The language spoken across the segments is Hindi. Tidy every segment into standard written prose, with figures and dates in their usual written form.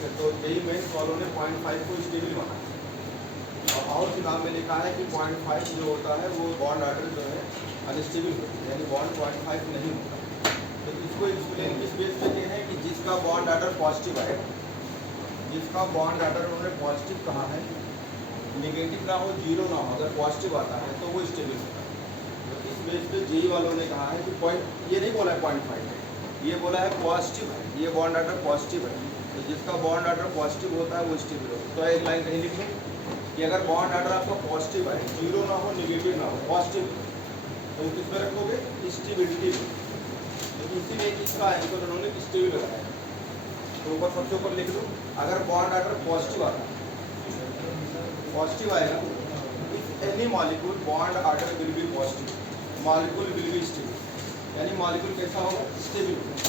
ठीक है, तो यही मेन्स वालों ने 0.5 को स्टेबल माना है। और किताब में लिखा है कि 0.5 जो होता है वो बॉन्ड ऑर्डर जो है अनस्टेबल होती है, यानी बॉन्ड 0.5 नहीं होता। तो इसको एक्सप्लेन किस बेस पे किए हैं कि जिसका बॉन्ड ऑर्डर पॉजिटिव आएगा, जिसका बॉन्ड ऑर्डर उन्होंने पॉजिटिव कहा है, नेगेटिव ना हो, जीरो ना हो, अगर पॉजिटिव आता है तो वो स्टेबल होता है। तो इस बेस पे जेई वालों ने कहा है कि ये नहीं बोला है 0.5 है, ये बोला है पॉजिटिव है, ये बॉन्ड ऑर्डर पॉजिटिव है। तो जिसका बॉन्ड ऑर्डर पॉजिटिव होता है वो स्टेबल होता है। तो एक लाइन कहीं लिख लो कि अगर बॉन्ड ऑर्डर आपका पॉजिटिव है, जीरो ना हो, नेगेटिव ना हो, पॉजिटिव, तो किस में रखोगे? स्टेबिलिटी में। तो इसीलिए इसका आंसर उन्होंने स्टेबल लगाया। तो ऊपर सबसे ऊपर लिख दो, अगर बॉन्ड ऑर्डर पॉजिटिव आता है, पॉजिटिव आएगा, if any molecule bond order will be positive, molecule will be stable, यानी मॉलिक्यूल कैसा होगा? स्टेबल होगा।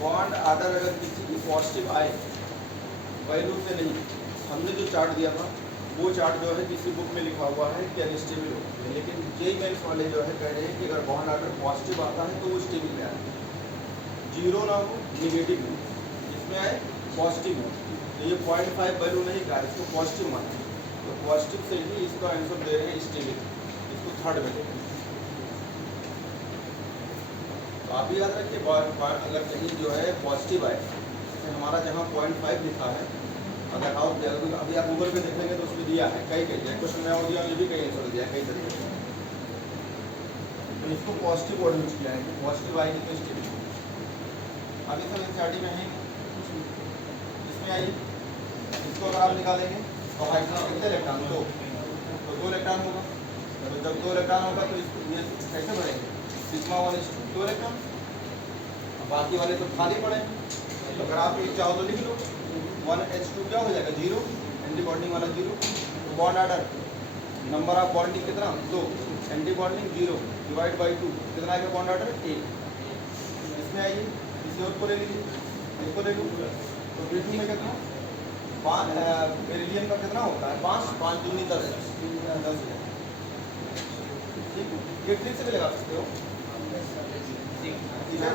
बॉन्ड ऑर्डर अगर किसी की पॉजिटिव आए, वैल्यू से नहीं, हमने जो चार्ट दिया था वो चार्ट जो है किसी बुक में लिखा हुआ है कि अनस्टेबल होती है, लेकिन जेई मेन्स वाले जो है कह रहे हैं कि अगर बॉन्ड ऑर्डर पॉजिटिव आता है तो वो स्टेबल में आए, जीरो ना हो, नेगेटिव हो, इसमें आए पॉजिटिव हो। तो ये 0.5 वैल्यू नहीं कहा, इसको पॉजिटिव माना, तो पॉजिटिव से ही इसका आंसर दे रहे हैं स्टेबल, इसको थर्ड में देंगे। तो आप भी याद रखिए, अगर कहीं जो है पॉजिटिव आए, हमारा जहाँ 0.5 लिखा है, अगर आप अभी आप गूगल पे देखेंगे तो उसमें दिया है कई क्वेश्चन में, और दिया ये भी कई आंसर दिया है कई तरीके से। तो इसको पॉजिटिव वर्ड यूज किया है कि पॉजिटिव आएगी तो स्टेबल। अभी सब एनसीईआरटी में है, इसमें आई, इसको अगर आप निकालेंगे तो हाइड्रोजन कितने इलेक्ट्रॉन? दो, तो 2 इलेक्ट्रॉन होगा। तो जब 2 इलेक्ट्रॉन होगा तो इसको ये कैसे बढ़ेंगे? सिग्मा 1 2 इलेक्ट्रॉन, बाकी वाले तो खाली पड़े। तो अगर आप ये चाहो तो लिख लो, 1H2 क्या हो जाएगा? जीरो, एंटी बॉन्डिंग वाला zero. Bond order, number of bonding कितना? 2, एंटी बॉन्डिंग 0, डिवाइड बाई 2, कितना आएगा बॉन्ड ऑर्डर? 1। इसमें आइए, इसी और को ले लीजिए, इसको ले लो। तो पृथ्वी में कितना? 5 बेरिलियम का कितना होता है? 5, 5 दूनी 10 है। ठीक, ये ट्रिक से भी लगा सकते हो, ठीक है।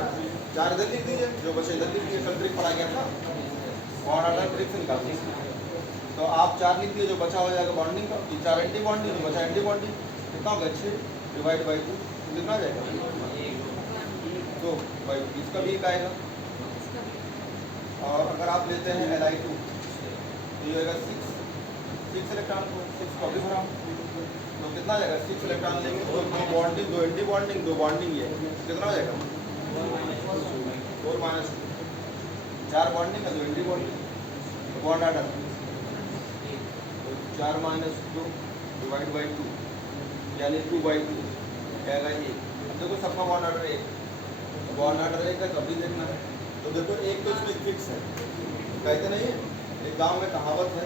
4 इधर लिख दीजिए, जो बचे इधर लिख दीजिए, कल ट्रिक पढ़ा गया था, बॉन्ड ऑर्डर ट्रिक से निकाल दीजिए। तो आप 4 लिख दिए, जो बचा हो जाएगा बॉन्डिंग का, 4 एंटी बॉन्डिंग, जो बचा एंटी बॉन्डिंग, कितना होगा? 6 डिवाइड बाई 2, कितना जाएगा? तो भाई इसका भी एक आएगा। और अगर आप लेते हैं Li2 तो ये आएगा 6 इलेक्ट्रॉन को 6 को भी भरा, तो कितना जाएगा? 6 इलेक्ट्रॉन लेंगे तो 2 बॉन्डिंग, 2 एंटी बॉन्डिंग, 2 बॉन्डिंग, ये कितना हो जाएगा? 4 माइनस 2, 4 बॉन्डिंग है, 2 एंटी बॉन्डिंग, बॉन्ड ऑर्डर, तो 4 माइनस 2 डिवाइड बाई 2, यानी 2/2 आएगा 1। अब देखो सबका बॉन्ड ऑर्डर 1, बॉन्ड ऑर्डर 1 है, कभी देखना है। तो देखो एक तो इसमें फिक्स है, कहते नहीं है, एक गाँव में कहावत है,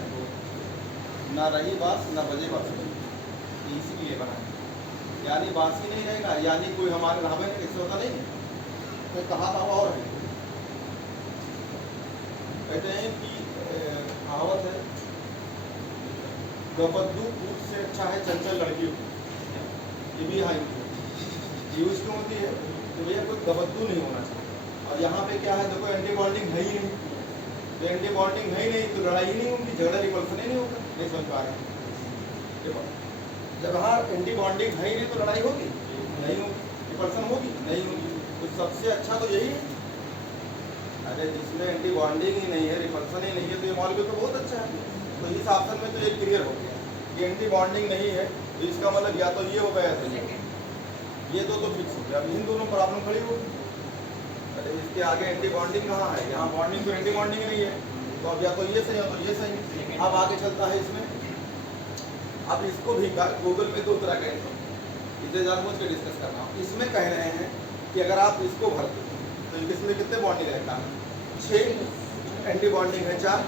ना रही बास ना बजे बास, इसीलिए बना है, यानी बासी नहीं रहेगा, यानी कोई हमारे रावे में कैसे होता नहीं है, तो कहा था और है। कहते हैं कि कहावत है, गबद्दू पूत से अच्छा है चंचल लड़की, ये भी यहाँ यूज क्यों होती है? तो भैया कोई गबद्दू नहीं होना चाहिए। और यहाँ पे क्या है, देखो एंटी बॉन्डिंग है ही नहीं, तो एंटी बॉन्डिंग है ही नहीं तो लड़ाई ही नहीं होगी, झगड़ा रिपल्सन ही नहीं होगा। नहीं समझ पा रहे हैं? देखो जब हाँ एंटी बॉन्डिंग है ही नहीं तो लड़ाई होगी नहीं होगी, रिपल्सन होगी नहीं होगी। तो सबसे अच्छा तो यही है, अरे जिसमें एंटी बॉन्डिंग ही नहीं है, रिपल्सन ही नहीं है, तो ये मॉलिक्यूल तो बहुत अच्छा है। तो इस ऑप्शन में तो ये क्लियर हो गया कि एंटी बॉन्डिंग नहीं है, तो इसका मतलब या तो ये होगा या तो ये दो तो फिक्स हो गया। अब इन दोनों प्रॉब्लम खड़ी होगी, अरे इसके आगे एंटी बॉन्डिंग कहाँ है? यहाँ बॉन्डिंग तो एंटी बॉन्डिंग नहीं है, तो अब या तो ये सही है तो ये सही। अब आगे चलता है इसमें, अब इसको भी गूगल में 2 तरह का इसे जानबूझ के डिस्कस करना। इसमें कह रहे हैं कि अगर आप इसको भरते तो इसमें कितने बॉन्डिंग रहता है? 6, एंटी बॉन्डिंग है 4,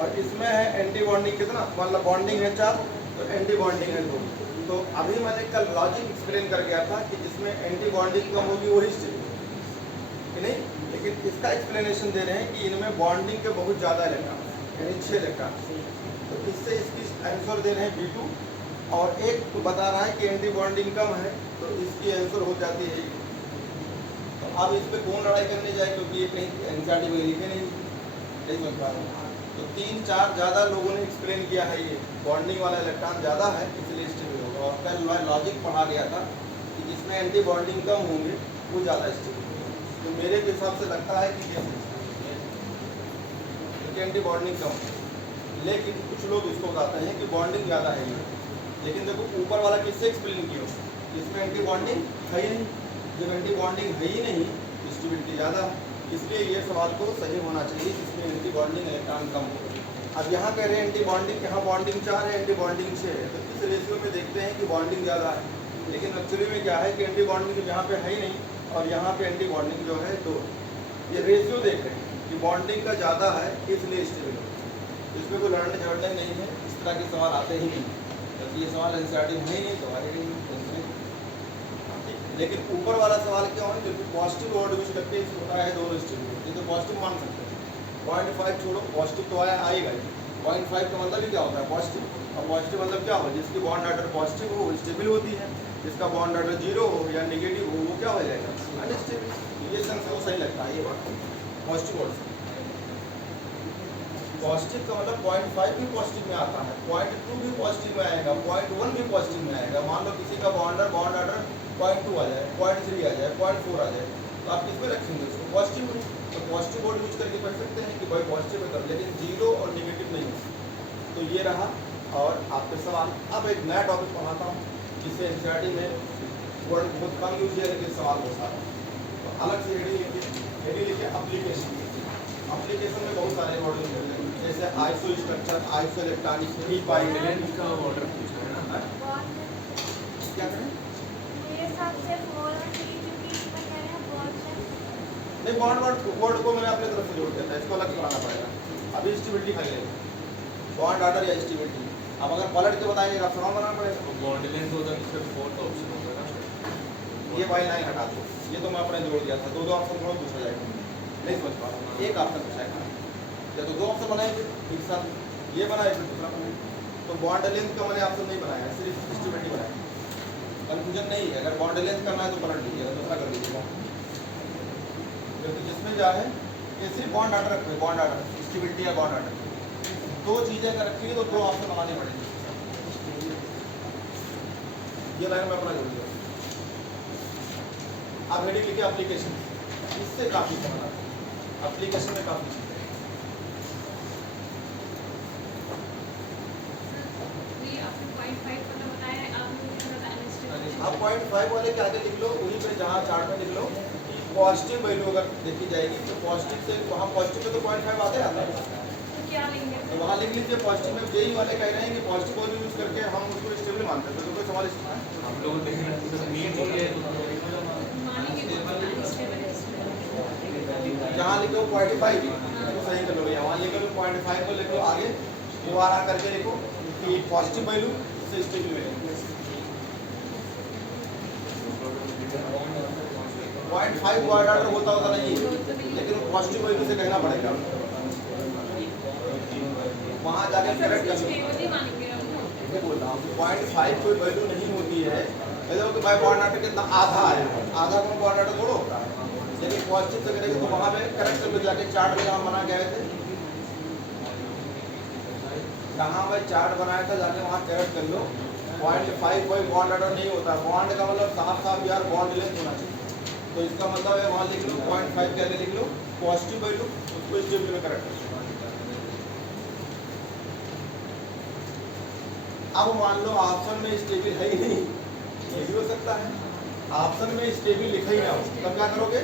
और इसमें है एंटी बॉन्डिंग कितना, मतलब बॉन्डिंग है 4 तो एंटी बॉन्डिंग है 2। तो अभी मैंने कल लॉजिक एक्सप्लेन कर गया था कि जिसमें एंटी बॉन्डिंग कम होगी वही स्टेबल कि नहीं, लेकिन इसका एक्सप्लेनेशन दे रहे हैं कि इनमें बॉन्डिंग के बहुत ज़्यादा इलेक्ट्रॉन, यानी 6 इलेक्ट्रॉन, तो इससे इसकी आंसर दे रहे हैं B2, और एक तो बता रहा है कि एंटी बॉन्डिंग कम है, तो इसकी आंसर हो जाती है। तो अब इस पे कौन लड़ाई करने जाए, क्योंकि ये कहीं एनसीईआरटी में लिखे नहीं समझ पा रहा हूँ। तो 3-4 ज़्यादा लोगों ने एक्सप्लेन किया है, ये बॉन्डिंग वाला इलेक्ट्रॉन ज़्यादा है इसलिए स्टेबल होगा। और कल लॉजिक पढ़ा गया था कि जिसमें एंटी बॉन्डिंग कम होंगे वो ज़्यादा स्टेबल होगा। तो मेरे हिसाब से लगता है कि एंटी बॉन्डिंग कम है, लेकिन कुछ लोग इसको बताते हैं कि बॉन्डिंग ज़्यादा है। लेकिन देखो ऊपर वाला किससे एक्सप्लेन किया, इसमें एंटी बॉन्डिंग है ही नहीं। जब एंटी बॉन्डिंग है ही नहीं, स्टेबिलिटी ज़्यादा है, इसलिए ये सवाल को सही होना चाहिए जिसमें एंटी बॉन्डिंग इलेक्ट्रॉन कम हो। अब यहाँ कह रहे हैं एंटी बॉन्डिंग, यहाँ बॉन्डिंग 4 है, एंटी बॉन्डिंग 6 है, तो इस रेशियो में देखते हैं कि बॉन्डिंग ज़्यादा है। लेकिन एक्चुअली में क्या है कि एंटी बॉन्डिंग यहाँ पे है ही नहीं और यहाँ पे एंटी बॉन्डिंग जो है 2। ये रेशियो देख रहे हैं कि बॉन्डिंग का ज़्यादा है इसलिए स्टेबल होता है। इसमें कोई लड़ने झगड़ने नहीं है, इस तरह के सवाल आते ही नहीं, क्योंकि ये सवाल एनसीईआरटी में ही नहीं, तो आगे नहीं। लेकिन ऊपर वाला सवाल क्या है, क्योंकि पॉजिटिव वर्ड यूज करके इसको होता है दोनों स्टेबल, ये तो पॉजिटिव मान सकते हैं। 0.5 छोड़ो, पॉजिटिव तो आएगा ही। 0.5 का मतलब ही क्या होता है, पॉजिटिव। और पॉजिटिव मतलब क्या हो, जिसकी बॉन्ड ऑर्डर पॉजिटिव हो वो स्टेबल होती है, जिसका बॉन्ड ऑर्डर 0 हो या नेगेटिव हो वो क्या हो जाएगा, अनस्टेबल। ये सेंस वो सही लगता है, ये पॉजिटिव वर्ड। पॉजिटिव का मतलब 0.5 भी पॉजिटिव में आता है, 0.2 भी पॉजिटिव में आएगा, 0.1 भी पॉजिटिव में आएगा। मान लो किसी का बॉन्ड ऑर्डर 0.2 आ जाए, 0.3 आ जाए, 0.4 आ जाए, तो आप किस में रखेंगे उसको, पॉजिटिव में। तो पॉजिटिव वर्ड यूज करके पढ़ सकते हैं कि भाई पॉजिटिव है, लेकिन 0 और नेगेटिव नहीं है। तो ये रहा और आपके सवाल। अब एक नया टॉपिक पढ़ाता हूँ जिससे एनसीईआरटी में वर्ड बहुत कम यूज है, लेकिन सवाल बहुत सारा। तो अलग से हेडिंग लिखे एप्लीकेशन। एप्लीकेशन में बहुत सारे वर्ड यूज करते हैं, जैसे आइसो स्ट्रक्चर, आइसो इलेक्ट्रॉनिक्स, का ऑर्डर पूछा है ना, क्या करें। नहीं, बॉन्ड वर्ड को मैंने अपने तरफ से जोड़ दिया था, इसको अलग बनाना पड़ेगा। अभी स्टेबिलिटी खाली है, बॉन्ड ऑर्डर या स्टेबिलिटी। अब अगर पलट के बताएंगे आप सवाल बनाना पड़ेगा। तो बॉन्ड लेंथ होता है, इसका फोर्थ ऑप्शन होगा ना। ये बाई लाइन हटा दो, ये तो मैं अपने जोड़ दिया था। 2 ऑप्शन थोड़ा पूछा जाएगा, नहीं समझ पा रहा, एक ऑप्शन पूछा है या तो 2 ऑप्शन बनाए एक साथ, ये बनाए फिर दूसरा बनाए। तो बॉन्ड लेंथ का मैंने ऑप्शन नहीं बनाया, सिर्फ स्टेबिलिटी बनाया। कन्फ्यूजन नहीं है, अगर बॉन्ड लेंथ करना है तो पलट लीजिएगा, दूसरा कर लीजिएगा। क्योंकि जिसमें क्या है कि सिर्फ बॉन्ड ऑर्डर रखो, बॉन्ड ऑर्डर स्टेबिलिटी या बॉन्ड ऑर्डर, 2 चीज़ें अगर रखी तो 2 ऑप्शन बनाने पड़ेंगे। ये लाइन में अपना जोड़ दिया। आप हेडिंग लिखिए एप्लीकेशन, इससे काफ़ी समझ आता है, एप्लीकेशन में काफ़ी चीज़ें। आप 0.5 वाले के आगे लिख लो, वहीं पे जहाँ चार्ट में लिख लो पॉजिटिव वैल्यू अगर देखी जाएगी तो पॉजिटिव से वहाँ पॉजिटिव में तो 0.5 आते आता है, तो क्या लेंगे, तो वहाँ लिख लीजिए पॉजिटिव में। जेई वाले कह रहे हैं कि पॉजिटिव वैल्यू यूज करके हम उसको स्टेबल मानते हैं, तो कोई सवाल इसमें है। हम लोग नीड हो गया जहाँ लिखो 0.5 तो सही कर लो भैया, वहाँ लिखो 0.5 को लिखो आगे, दोबारा करके लिखो कि पॉजिटिव वैल्यू से स्टेबल वैल्यू। 0.5 वर्ड ऑर्डर होता नहीं है, लेकिन वो पॉजिटिव वैल्यू से कहना पड़ेगा। वहाँ जाके करेक्ट कर लो, बोल रहा हूँ 0.5 कोई वैल्यू नहीं होती है। कि भाई बॉन्ड ऑर्डर कितना आधा आया, आधा को बॉन्ड ऑर्डर थोड़ा होता है, लेकिन पॉजिटिव से करेंगे तो वहाँ पे करेक्ट कर लो जाके। चार्ट में हम बना गए थे, कहाँ भाई चार्ट बनाया था, जाके वहाँ करेक्ट कर लो। 0.5 कोई बॉन्ड ऑर्डर नहीं होता, बॉन्ड का मतलब साफ यार बॉन्ड लेंथ होना चाहिए। तो इसका मतलब है वहाँ लिख लो 0.5 के आगे लिख लो पॉजिटिव वैल्यू, उसको स्टेबल में करेक्ट कर। अब मान लो ऑप्शन में स्टेबल है ही नहीं, ये भी हो सकता है ऑप्शन में स्टेबल लिखा ही ना हो, तब क्या करोगे,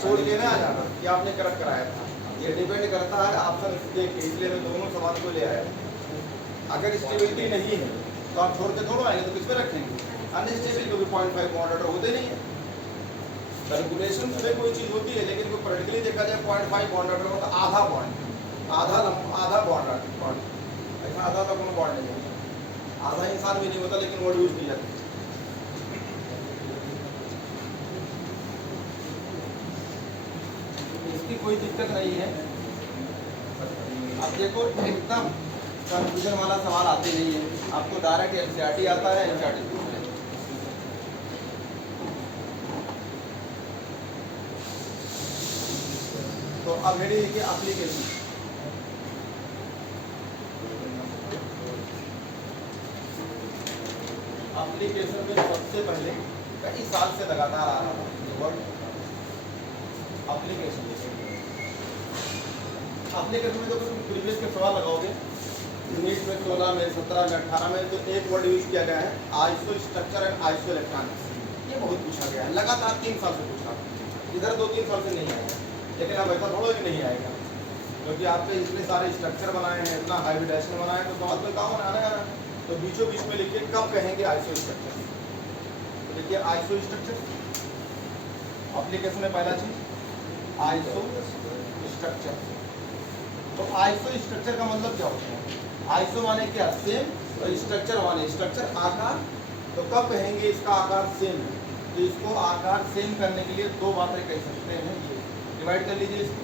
छोड़ के ना आ जाना कि आपने करेक्ट कराया था। ये डिपेंड करता है ऑप्शन देख के, इसलिए मैं दोनों सवाल को ले आया। अगर स्टेबिलिटी नहीं है तो आप छोड़ के थोड़ा आएंगे, तो किस पे रखेंगे, अनस्टेबल, क्योंकि 0.5 बॉन्ड ऑर्डर होते नहीं है। कैलकुलेशन में कोई चीज़ होती है, लेकिन वो प्रैक्टिकली देखा जाए 0.5 बॉन्ड ऑर्डर होता, आधा बॉन्ड, आधा बॉन्ड ऐसा आधा तो कोनो बॉन्ड नहीं होता, आधा इंसान भी नहीं होता, लेकिन वर्ड यूज की जाती है। इसकी कोई दिक्कत नहीं है। अब देखो एकदम कंफ्यूजन वाला सवाल आते नहीं है, आपको डायरेक्ट एनसीईआरटी आता है, एनसीईआरटी अब हेडिंग देखिए एप्लीकेशन। एप्लीकेशन में सबसे पहले कई साल से लगातार आ रहा था वर्ड एप्लीकेशन। एप्लीकेशन में जो तुम प्रीवियस के सवाल लगाओगे यूनिट में 16 में 17 में 18 में तो एक वर्ड यूज किया गया है iso structure and iso electronics. ये बहुत पूछा गया है, लगातार 3 साल से पूछा, इधर 2-3 साल से नहीं आएगा। लेकिन अब ऐसा थोड़ा कि नहीं आएगा, क्योंकि आपने इतने सारे स्ट्रक्चर बनाए हैं, इतना हाइब्रिडाइजेशन बनाए हैं, तो सवाल तो काम बनाना है ना। तो बीचों बीच में लिखिए कब कहेंगे आइसो स्ट्रक्चर। तो देखिए आइसो स्ट्रक्चर एप्लीकेशन में पहला चीज आइसो स्ट्रक्चर। तो आइसो स्ट्रक्चर का मतलब क्या होता है? आइसो माने क्या? सेम, और स्ट्रक्चर माने स्ट्रक्चर आकार। तो कब कहेंगे इसका आकार सेम है? तो इसको आकार सेम करने के लिए 2 बातें कह सकते हैं। ये डिवाइड कर लीजिए इसको।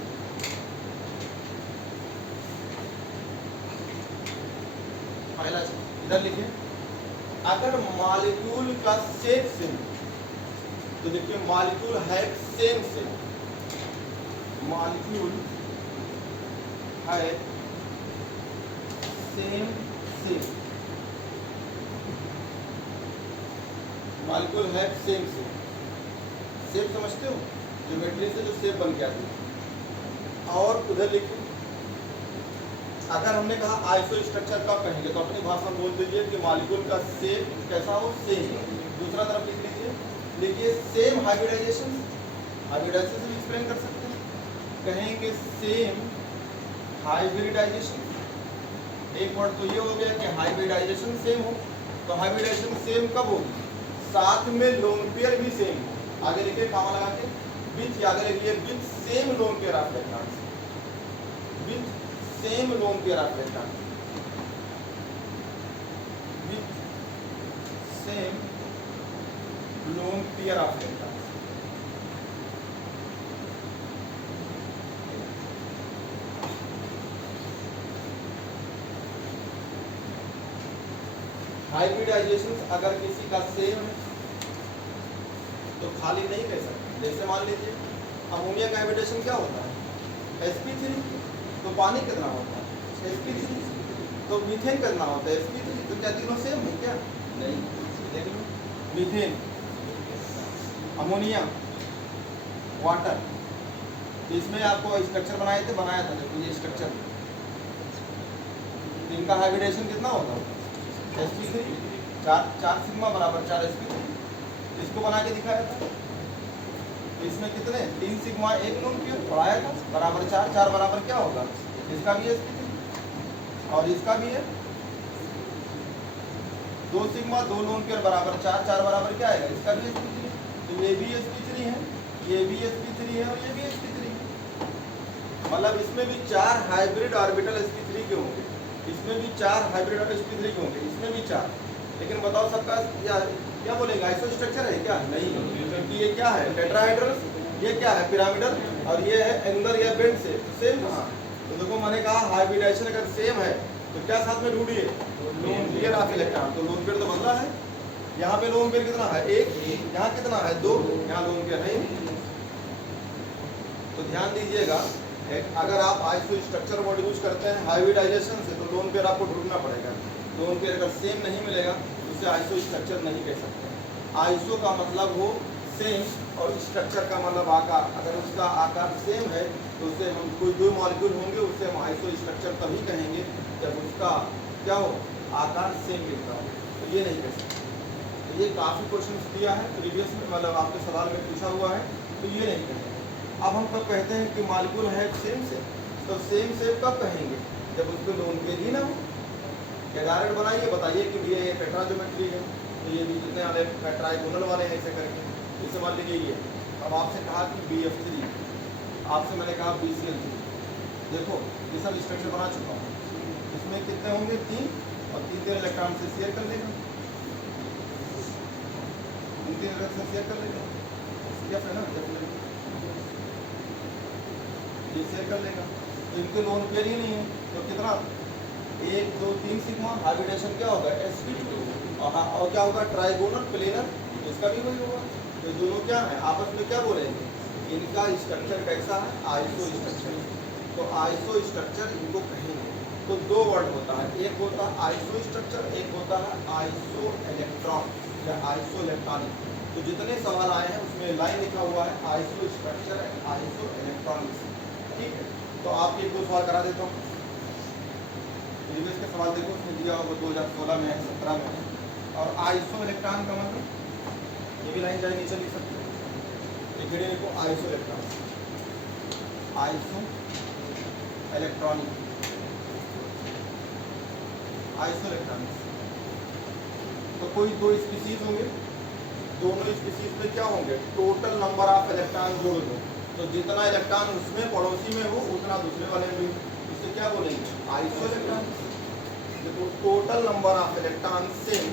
पहला चीज इधर लिखिए, अगर मॉलिक्यूल का शेप सेम, तो देखिए मॉलिक्यूल है सेम से, मॉलिक्यूल है सेम से, मॉलिक्यूल है सेम से। शेप समझते हो? ज्योमेट्री से जो शेप बन के आती है। और उधर लिखिए, अगर हमने कहा आइसो स्ट्रक्चर कब कहेंगे, तो अपनी भाषा में बोल दीजिए कि मॉलिक्यूल का शेप कैसा हो? सेम। दूसरा तरफ लिख लीजिए, देखिए सेम हाइब्रिडाइजेशन, हाइब्रिडाइजेशन भी एक्सप्लेन कर सकते हैं, कहेंगे सेम हाइब्रिडाइजेशन। एक वर्ड तो ये हो गया कि हाइब्रिडाइजेशन सेम हो। तो हाइब्रिडाइजेशन सेम कब होगी? साथ में लोन पेयर भी सेम हो। आगे लिखिए कामा लगा के, विथ, आगे लिखिए with same lone pair of electrons, with same lone pair of electrons, with same lone pair of electrons. Hybridisation अगर किसी का सेम है तो खाली नहीं कह सकते। जैसे मान लीजिए अमोनिया का हाइब्रिडाइजेशन क्या होता है? sp3। तो पानी कितना होता है? sp3। तो मीथेन कितना होता है? sp3। तो क्या तीनों सेम है क्या? नहीं। देखिए मीथेन, अमोनिया, वाटर, इसमें आपको स्ट्रक्चर बनाया था। देखो ये स्ट्रक्चर, इनका हाइब्रिडाइजेशन कितना होता है? sp3, 4 सिग्मा बराबर 4 sp3। इसको बना के दिखाया था, इसमें कितने 3 सिग्मा 1 लोन पेयर पढ़ाया था, बराबर 4 बराबर क्या होगा? इसका भी sp3 और इसका भी है 2 सिग्मा 2 लोन पेयर बराबर 4 बराबर क्या आएगा? इसका भी sp3। तो ये भी sp3 है, ये भी sp3 है और ये भी sp3 है। मतलब इसमें भी 4 हाइब्रिड ऑर्बिटल sp3 के होंगे, इसमें भी 4 हाइब्रिड ऑर्बिटल sp3 के होंगे, इसमें भी 4। लेकिन बताओ सबका क्या बोलेंगे? आइसो स्ट्रक्चर है क्या? नहीं, क्योंकि ये क्या है? टेट्राहेड्रल, ये क्या है? पिरामिडल, और ये है एंगुलर या बेंड से। तो सेम कहाँ? तो देखो मैंने कहा हाइब्रिडाइजेशन अगर सेम है तो क्या साथ में ढूंढिए? Loan pair of electron. तो लोन पेयर तो बदला है, यहाँ पे लोन पेयर कितना है? 1, यहाँ कितना है? 2, यहाँ लोन पेयर है। तो ध्यान दीजिएगा, अगर आप आइसो स्ट्रक्चर वर्ड यूज करते हैं हाइब्रिडाइजेशन से, तो लोन पेयर आपको ढूंढना पड़ेगा। लोन पेयर अगर सेम नहीं मिलेगा उसे आइसो स्ट्रक्चर नहीं कह सकते। आइसो का मतलब हो सेम, और स्ट्रक्चर का मतलब आकार। अगर उसका आकार सेम है तो उसे हम कोई 2 मॉलिक्यूल होंगे उससे हम आइसो स्ट्रक्चर तभी कहेंगे जब उसका क्या हो? आकार सेम मिलता हो। तो ये नहीं कह सकते। तो ये काफ़ी क्वेश्चन दिया है प्रीवियस में, मतलब आपके सवाल में पूछा हुआ है, तो ये नहीं कहेंगे। अब हम कब कहते हैं कि मॉलिक्यूल है सेम से? तो सेम से कब कहेंगे? जब उसको लोन पेयर ही ना हो। डायरेक्ट बनाइए, बताइए कि ये टेट्रा ज्योमेट्री है, तो ये भी जितने वाले ट्राइगोनल वाले हैं ऐसे करके। जैसे मान लीजिए ये, अब आपसे कहा कि BF3, आपसे मैंने कहा BCl3। देखो ये सब स्ट्रक्चर बना चुका हूँ, इसमें कितने होंगे? 3, और 3 इलेक्ट्रॉन से शेयर कर लेगा, 3 इलेक्ट्रॉन से शेयर कर लेगा, क्या है ना, ये शेयर कर लेगा। तो इनके लोन पेयर ही नहीं है, तो कितना? 1, 2, 3 सिग्मा। हाइब्रिडेशन क्या होगा? sp2। और क्या होगा? ट्राइगोनल प्लेनर, इसका भी वही होगा। तो दोनों क्या है? आपस में क्या बोलेंगे? इनका स्ट्रक्चर कैसा है, आइसो स्ट्रक्चर। तो आइसो स्ट्रक्चर इनको कहेंगे। तो दो वर्ड होता है, एक होता है आइसो स्ट्रक्चर, एक होता है आइसो इलेक्ट्रॉन या आइसो इलेक्ट्रॉनिक। तो जितने सवाल आए हैं उसमें लाइन लिखा हुआ है iso structure and iso electronics. ठीक है, तो आपके एक दो सवाल करा देता हूँ। प्रीवियस के सवाल देखो, उसमें दिया होगा 2016 में है, 17 में है। और आइसो इलेक्ट्रॉन का मतलब ये भी लाइन जाए नीचे लिख सकते हैं, लिखिए देखो iso electron, iso electronic, iso electronics. तो कोई दो स्पीसीज होंगे, दोनों स्पीसीज में क्या होंगे, टोटल नंबर ऑफ इलेक्ट्रॉन जोड़ दो, तो जितना इलेक्ट्रॉन उसमें पड़ोसी में हो उतना दूसरे वाले में, इसे क्या बोलेंगे, आइसो इलेक्ट्रॉन। देखो total number of electron same,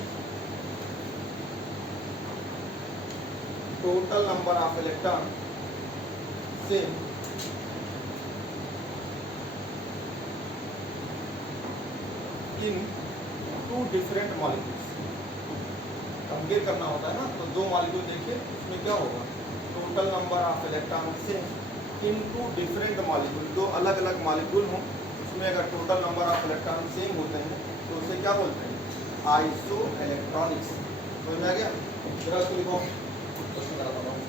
total number of electron same in two different molecules. Compare करना होता है ना, तो दो मॉलिक्यूल देखिए, उसमें क्या होगा, total number of electron same in two different molecule. दो अलग अलग मॉलिक्यूल हों, उसमें अगर total number of electron same होते हैं तो उसे क्या बोलते हैं, आइसो इलेक्ट्रॉनिक्स। समझ में आ गया? जरा उसको लिखो, क्वेश्चन कराता हूँ।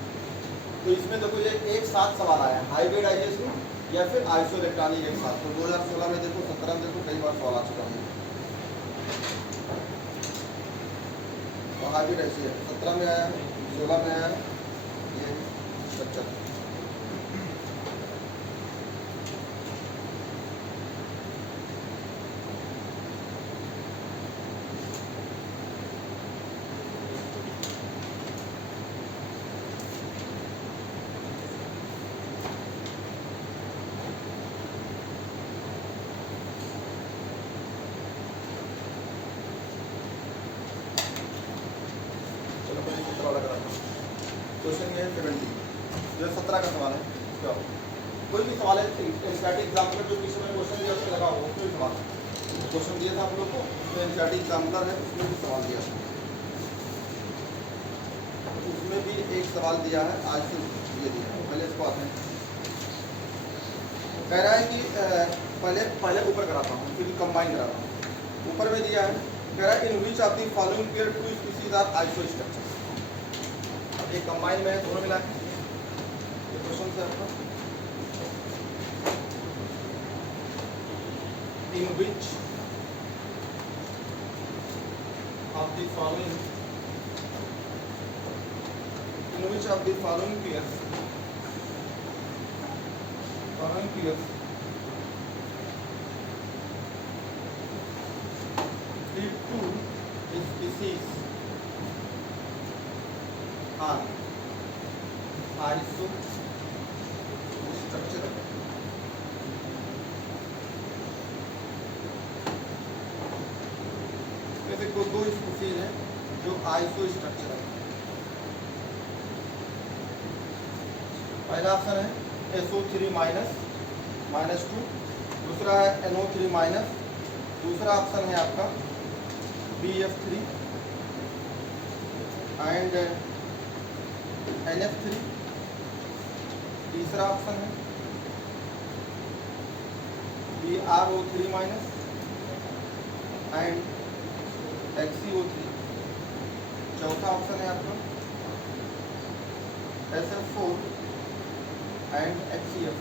तो इसमें देखो ये एक साथ सवाल आया, हाइब्रिडाइजेशन या फिर आइसो इलेक्ट्रॉनिक एक साथ। तो 2016 में देखो, 17 में देखो, कई बार सवाल आ चुका है। तो हाइब्रिड ऐसी है, 17 में आया, 16 में आया, ये स्ट्रक्चर। क्वेश्चन ये है 70, जो 17 का सवाल है, इसका कोई भी सवाल है एनसीईआरटी एग्जाम्पलर जो पीछे में क्वेश्चन दिया उसमें लगा हुआ, कोई सवाल क्वेश्चन दिया था आप लोग को, जो एनसीईआरटी एग्जाम्पलर है उसमें भी सवाल दिया था, उसमें भी एक सवाल दिया है, आज से ये दिया है। पहले इसको आते हैं, कह रहा है कि पहले ऊपर कराता हूँ फिर कंबाइन कराता हूँ। ऊपर में दिया है, कह रहा है in which of the following pair two species are iso structure. अब ये कंबाइन में है, दोनों मिला के ये क्वेश्चन से आपका, in which of the following, in which of the following pairs, the two species are iso structural। इसमें से दो स्पीसीज हैं जो आइसो स्ट्रक्चरल है। पहला ऑप्शन है SO3 -2, दूसरा है NO3-, दूसरा ऑप्शन है आपका BF3 एंड NF3, तीसरा ऑप्शन है BRO3- एंड XCO3, चौथा ऑप्शन है आपका SF4 एंड HCF।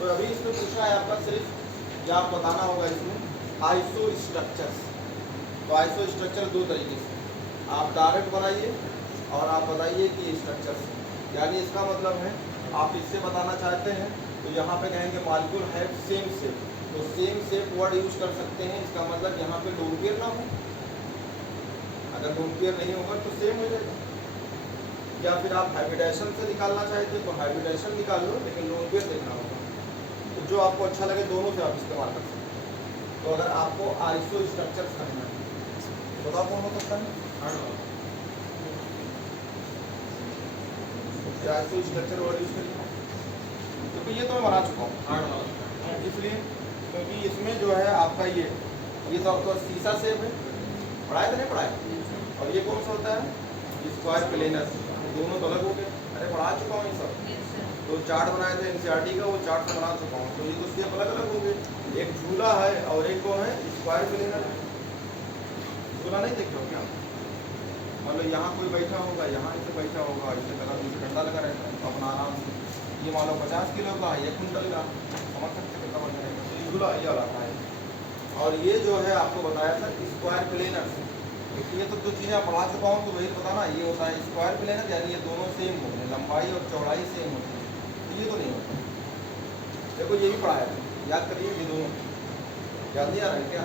तो अभी इसमें पूछा है आपका सिर्फ क्या आप बताना होगा इसमें आइसो स्ट्रक्चर्स। तो आइसो स्ट्रक्चर दो तरीके से, आप डायरेक्ट बनाइए और आप बताइए कि स्ट्रक्चर्स, यानी इसका मतलब है आप इससे बताना चाहते हैं तो यहाँ पे कहेंगे मॉलिक्यूल है सेम शेप, तो सेम शेप वर्ड यूज कर सकते हैं। इसका मतलब यहाँ पे लोन पेयर ना हो, अगर लोन पेयर नहीं होगा तो सेम हो जाएगा। या फिर आप हाइब्रिडाइजेशन से निकालना चाहते हैं तो हाइब्रिडाइजेशन निकाल लो, लेकिन लोन पेयर देखना होगा। तो जो आपको अच्छा लगे दोनों से आप इस्तेमाल कर सकते हैं। तो अगर आपको आइसो स्ट्रक्चर्स करना है तो बताओ कौन हो सकता है, आइसो स्ट्रक्चर वर्ड यूज करिए। तो ये तो मैं बना चुका हूँ, इसलिए क्योंकि इसमें जो है आपका ये तो आपका शीशा शेप है, पढ़ाया तो नहीं पढ़ाया। और ये कौन सा होता है, स्क्वायर प्लेनर, दोनों तो अलग हो गए। अरे पढ़ा चुका हूँ ये सब, तो चार्ट बनाया था एनसीईआरटी का, वो चार्ट से बना चुका हूँ। तो ये तो शेप अलग अलग हो गए, एक झूला है और एक कौन है, स्क्वायर प्लेनर है। झूला नहीं देख रहे हो क्या, मतलब यहाँ कोई बैठा होगा, यहाँ ऐसे बैठा होगा, इस तरह से डंडा लगा रहता है तो अपना आराम से, ये मान लो 50 किलो का है, 1 कुंटल का, समझ सकते कितना बढ़िया रहेगा। तो ये झूला ये वाला है। और ये जो है आपको बताया था स्क्वायर प्लेनर, ये तो दो चीज़ें पढ़ा चुका हूँ तो वही बताना। ये होता है स्क्वायर प्लेनर, यानी ये दोनों सेम होते हैं, लंबाई और चौड़ाई सेम होती है, तो ये तो नहीं होता। देखो ये भी पढ़ाया था, याद करिए, ये दोनों याद नहीं आ रहा है क्या?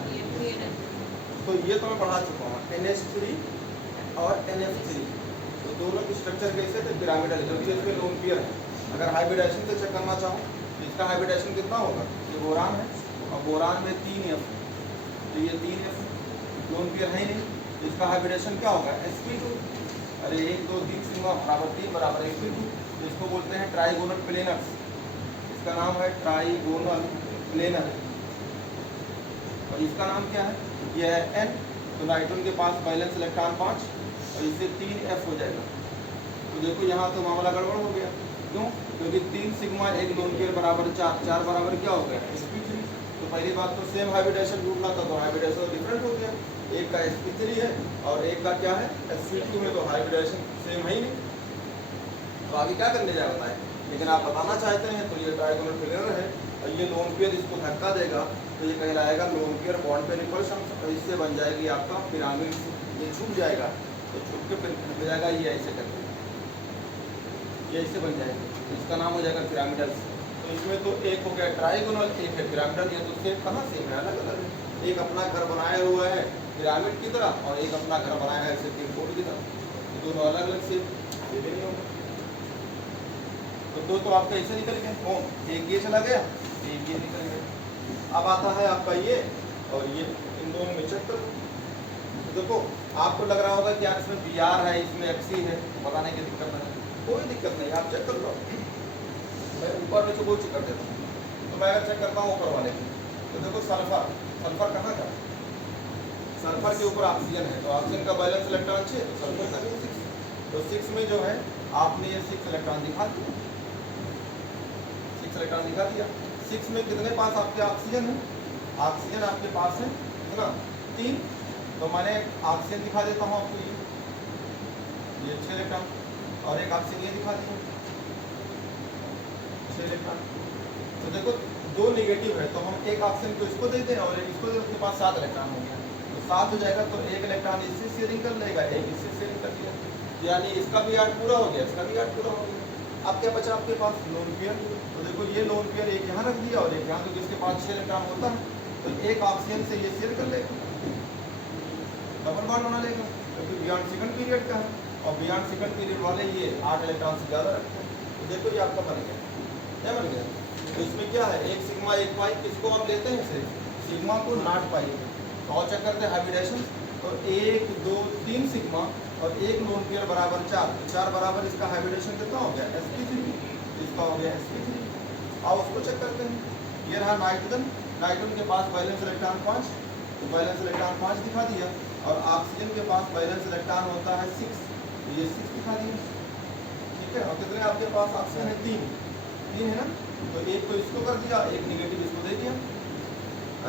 तो ये तो मैं पढ़ा चुका हूँ, NH3 और NF3, तो दोनों की स्ट्रक्चर कैसे थे, पिरामिडल, जबकि इसमें लोन पेयर है। अगर हाइब्रिडेशन से चेक करना चाहो तो इसका हाइब्रिडेशन कितना होगा, ये बोरान है और बोरान में 3F, तो ये 3F लोन पेयर है ही नहीं, तो इसका हाइब्रिडेशन क्या होगा, sp2। अरे 1 2 3 सिग्मा बराबर 3 बराबर sp2, तो इसको बोलते हैं ट्राइगोनल प्लेनर, इसका नाम है ट्राइगोनल प्लेनर। और इसका नाम क्या है, यह है N, तो नाइट्रोजन के पास बैलेंस इलेक्ट्रॉन 5 और इससे 3F हो जाएगा। तो देखो यहाँ तो मामला गड़बड़ हो गया, क्यों, क्योंकि 3 सिग्मा 1 लोन पेयर बराबर 4, 4 बराबर क्या हो गया, sp3। तो पहली बात तो सेम हाइब्रिडेशन ढूंढना था, तो हाइब्रिडेशन तो डिफरेंट हो गया, एक का sp3 है और एक का क्या है, sp2 में, तो हाइब्रिडेशन सेम है ही नहीं। तो आगे क्या करने जाए बताएं, लेकिन आप बताना चाहते हैं तो ये ट्राइगोनल प्लेनर है और ये लोन पेयर इसको धक्का देगा तो ये कहलाएगा लोन पेयर बॉन्ड पे रिपल्शन, और इससे बन जाएगी आपका पिरामिड, ये छूट जाएगा, तो छूट के फिर बन जाएगा ये ऐसे करके, ये ऐसे बन जाएगा, तो इसका नाम हो जाएगा पिरामिडल। तो इसमें तो एक हो गया ट्राइगोनल, एक है पिरामिडल, ये तो सेम कहाँ सेम है, अलग अलग है। एक अपना घर बनाया हुआ है पिरामिड की तरह और एक अपना घर बनाया है ऐसे त्रिकोण की तरह, ये दोनों अलग अलग सेम ये नहीं होगा। तो दो तो आपका ऐसे निकल गए, कौन, एक ये चला गया, एक ये निकल गया। अब आता है आपका ये और ये, इन दोनों में चेक करो। तो देखो आपको लग रहा होगा कि यार इसमें Br है, इसमें Xc है, बताने की दिक्कत नहीं, कोई दिक्कत नहीं, आप चेक कर लो। मैं ऊपर में कुछ कर देता हूँ, तो मैं अगर चेक करता हूँ ऊपर वाले की, तो देखो सल्फर, सल्फर कहाँ का, सल्फर के ऊपर ऑक्सीजन है, तो ऑक्सीजन का बैलेंस इलेक्ट्रॉन 6, तो सल्फर का भी 6, तो 6 में जो है आपने ये 6 इलेक्ट्रॉन दिखा दिया, 6 इलेक्ट्रॉन दिखा दिया। 6 में कितने पास आपके ऑक्सीजन है, ऑक्सीजन आपके पास है कितना, 3, तो मैंने ऑक्सीजन दिखा देता हूँ आपको, ये 6 इलेक्ट्रॉन, और एक ऑक्सीजन ये दिखा दिया 6 इलेक्ट्रॉन। तो देखो दो नेगेटिव है, तो हम एक ऑक्सीजन को इसको दे दें और एक इसको दे, उसके पास 7 इलेक्ट्रॉन हो गया, तो 7 हो जाएगा, तो एक इलेक्ट्रॉन इससे शेयरिंग कर लेगा, एक इससे शेयरिंग कर लिया, यानी इसका भी आर्ट पूरा हो गया, इसका भी आर्ट पूरा हो गया। अब क्या बचा आपके पास, लोन पेयर। तो देखो ये लोन पेयर एक यहाँ रख दिया और एक यहाँ, क्योंकि इसके पास 6 इलेक्ट्रॉन होता है, तो एक ऑक्सीजन से ये शेयर कर लेगा, डबल बॉन्ड बना लेगा, क्योंकि बियॉन्ड सेकंड पीरियड का है, और बियॉन्ड सेकंड पीरियड वाले ये 8 इलेक्ट्रॉन से ज़्यादा रखते हैं। तो देखो ये आपका बन गया, क्या बन गया, तो इसमें क्या है, 1 सिग्मा 1 पाई, किसको आप लेते हैं सिर्फ सिग्मा को, नॉट पाई, तो और चेक करते हैं हाइब्रिडेशन, तो 1 2 3 सिग्मा और एक लोन पेयर बराबर 4, तो 4 बराबर इसका हाइब्रिडेशन कितना हो गया, sp3, इसका हो गया sp3। अब उसको चेक करते हैं, ये रहा नाइट्रोजन, नाइट्रोजन के पास बैलेंस इलेक्ट्रॉन 5, तो बैलेंस इलेक्ट्रॉन 5 दिखा दिया, और ऑक्सीजन के पास बैलेंस इलेक्ट्रॉन होता है 6, तो ये 6 दिखा दिया, ठीक है। और कितने आपके पास ऑक्सीजन है, 3 है ना, तो एक तो इसको कर दिया, एक निगेटिव इसको दे दिया,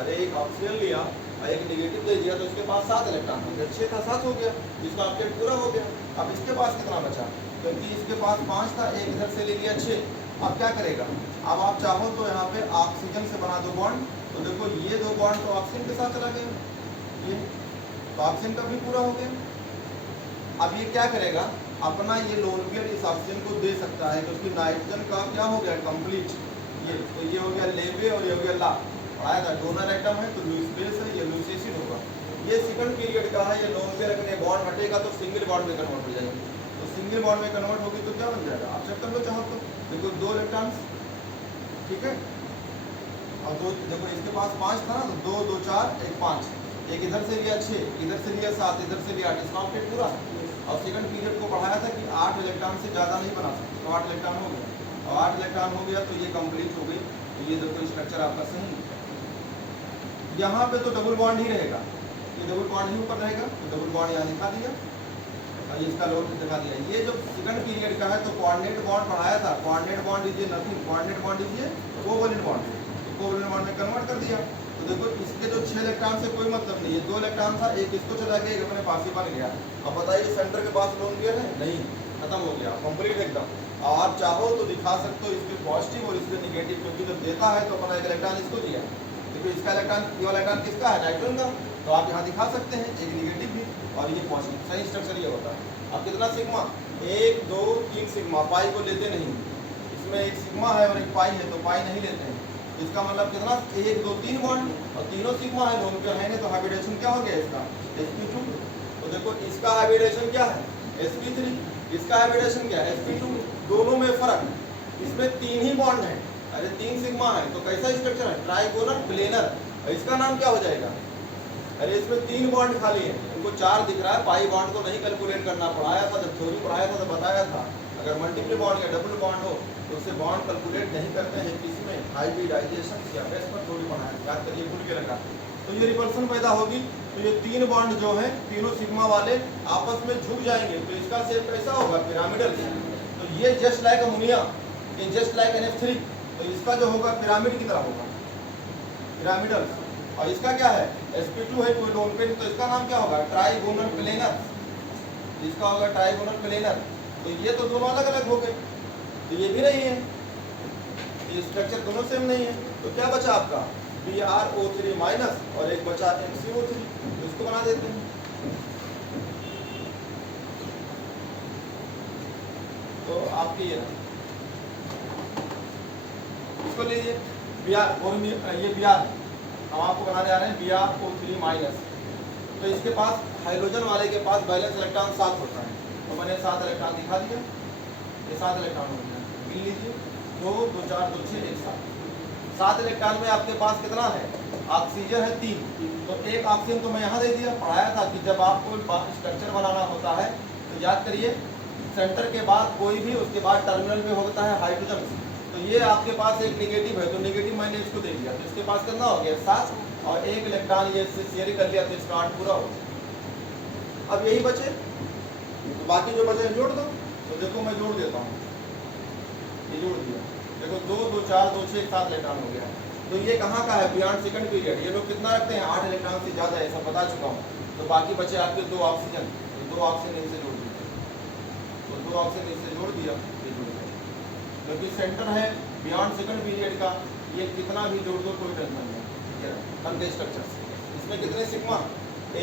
अरे एक ऑक्सीजन लिया और एक निगेटिव दे दिया, तो इसके पास 7 इलेक्ट्रॉन हो गया, 6 था 7 हो गया, इसका ऑक्टेट पूरा हो गया। अब इसके पास कितना बचा, क्योंकि इसके पास 5 था, एक इधर से ले लिया 6, अब क्या करेगा, अब आप चाहो तो यहाँ पे ऑक्सीजन से बना दो बॉन्ड, तो देखो ये 2 बॉन्ड तो ऑक्सीजन के साथ चला गया, ये तो ऑक्सीजन का भी पूरा हो गया। अब ये क्या करेगा, अपना ये लोन पेयर इस ऑक्सीजन को दे सकता है, क्योंकि नाइट्रोजन का क्या हो गया कंप्लीट, ये तो ये हो गया लेबे और ये हो गया ला, पढ़ाया था डोनर एटम है तो लुईस बेस है, ये लुईस एसिड होगा, ये सेकंड पीरियड का है, ये लोन पेयर अगर बॉन्ड हटेगा तो सिंगल बॉन्ड में कन्वर्ट हो जाएगी, तो सिंगल बॉन्ड में कन्वर्ट होगी तो क्या बन जाएगा, आप चेक कर लो चाहो तो, देखो 2 इलेक्ट्रॉन, ठीक है, और 2 देखो इसके पास 5 था ना, तो 2 2 4 1 5, एक इधर से लिया 6, इधर से लिया 7, इधर से लिया 8, इसका ऑक्टेट पूरा। और सेकंड पीरियड को पढ़ाया था कि 8 इलेक्ट्रॉन से ज़्यादा नहीं बना सकते, तो 8 इलेक्ट्रॉन हो गया, और 8 इलेक्ट्रॉन हो गया तो ये कंप्लीट हो गई, तो ये देखो स्ट्रक्चर आपका सही है। यहाँ पे तो डबल बॉन्ड ही रहेगा, ये डबल बॉन्ड ही ऊपर रहेगा, तो डबल बॉन्ड यहाँ दिखा दिया, और और इसका लोन दिखा दिया। ये जो सेकंड पीरियड का है तो कोऑर्डिनेट बॉन्ड पढ़ाया था, coordinate bond is nothing, coordinate bond is covalent bond, covalent bond में कन्वर्ट कर दिया। तो देखो इसके जो 6 इलेक्ट्रॉन से कोई मतलब नहीं है, 2 इलेक्ट्रॉन था, एक इसको चला गया, एक अपने पास ही बन गया। अब बताइए सेंटर के पास लोन पेयर है नहीं, खत्म हो गया, कंप्लीट एकदम। और आप चाहो तो दिखा सकते हो इसके पॉजिटिव और इसके निगेटिव, क्योंकि जब देता है तो अपना एक इलेक्ट्रॉन इसको दिया, देखो इसका इलेक्ट्रॉन, ये वाला इलेक्ट्रॉन किसका है, नाइट्रोजन का, तो आप यहाँ दिखा सकते हैं एक निगेटिव भी और ये पॉजिटिव। सही स्ट्रक्चर ये होता है। अब कितना सिग्मा, 1 2 3 सिग्मा, पाई को लेते नहीं, इसमें एक सिग्मा है और एक पाई है तो पाई नहीं लेते हैं। इसका मतलब कितना, 1 2 3 बॉन्ड और तीनों सिग्मा है, दोनों के है नहीं, तो हाइब्रिडेशन क्या हो गया इसका, sp2। तो देखो इसका हाइब्रिडेशन क्या है, sp3, इसका हाइब्रिडेशन क्या है, sp2। दोनों में फर्क, इसमें 3 ही बॉन्ड है, अरे 3 सिग्मा है तो कैसा स्ट्रक्चर है, ट्राइगोनल प्लेनर। इसका नाम क्या हो जाएगा, अरे इसमें 3 बॉन्ड खाली है, उनको 4 दिख रहा है, पाई बॉन्ड को नहीं कैलकुलेट करना, पढ़ाया था जब थ्योरी पढ़ाया था तो बताया था, अगर मल्टीपल बॉन्ड या डबल बॉन्ड हो तो उससे बॉन्ड कैलकुलेट नहीं करते हैं, किसमें, हाइब्रिडाइजेशन या बेस पर थोड़ी पढ़ाया, याद करिए, भूल के लगा। तो ये रिपल्सन पैदा होगी, तो ये 3 बॉन्ड जो है तीनों सिग्मा वाले आपस में झुक जाएंगे, तो इसका शेप कैसा होगा, पिरामिडल। तो ये जस्ट लाइक अमोनिया, ये जस्ट लाइक NH3, तो इसका जो होगा पिरामिड की तरह होगा, पिरामिडल। और इसका क्या है, sp2 है, कोई लोन पेयर, तो इसका नाम क्या होगा, ट्राइगोनल प्लेनर, इसका होगा ट्राइगोनल प्लेनर। तो ये तो दोनों अलग अलग हो गए, तो ये भी नहीं है, ये स्ट्रक्चर दोनों सेम नहीं है, तो क्या बचा आपका, BrO3 माइनस और एक बचा MCO3, तो इसको बना देते हैं। तो आपकी ये इसको लीजिए, ये Br हम आपको बनाने आ रहे हैं BrO3 माइनस। तो इसके पास हाइड्रोजन वाले के पास बैलेंस इलेक्ट्रॉन 7 होता है, तो मैंने 7 इलेक्ट्रॉन दिखा दिया, ये 7 इलेक्ट्रॉन हो गया, मिल लीजिए, 2 2 4 2 6 1 7। 7 इलेक्ट्रॉन में आपके पास कितना है, ऑक्सीजन है 3, तो एक ऑक्सीजन तो मैं यहाँ दे दिया, पढ़ाया था कि जब आपको स्ट्रक्चर बनाना होता है तो याद करिए सेंटर के बाद कोई भी, उसके बाद टर्मिनल में होता है हाइड्रोजन, तो ये आपके पास एक निगेटिव है, तो निगेटिव मैंने इसको दे दिया, तो इसके पास कितना हो गया 7, और एक इलेक्ट्रॉन ये शेयर कर लिया, तो इसका 8 पूरा हो गया। अब यही बचे, तो बाकी जो बचे जोड़ दो, तो देखो मैं जोड़ देता हूँ, ये जोड़ दिया, देखो 2 2 4 2 6 7 इलेक्ट्रॉन हो गया। तो ये कहाँ का है, बियॉन्ड सेकंड पीरियड, ये लोग कितना रखते हैं, 8 इलेक्ट्रॉन से ज़्यादा, ऐसा बता चुका हूँ। तो बाकी बचे आपके 2 ऑक्सीजन, तो 2 ऑक्सीजन इनसे जोड़ दिया, तो 2 ऑक्सीजन इनसे जोड़ दिया, ये जोड़ दिया, क्योंकि सेंटर है बियॉन्ड सेकंड पीरियड का, ये कितना भी जोड़ दो कोई टेंशन नहीं। ये स्ट्रक्चर, इसमें कितने सिग्मा,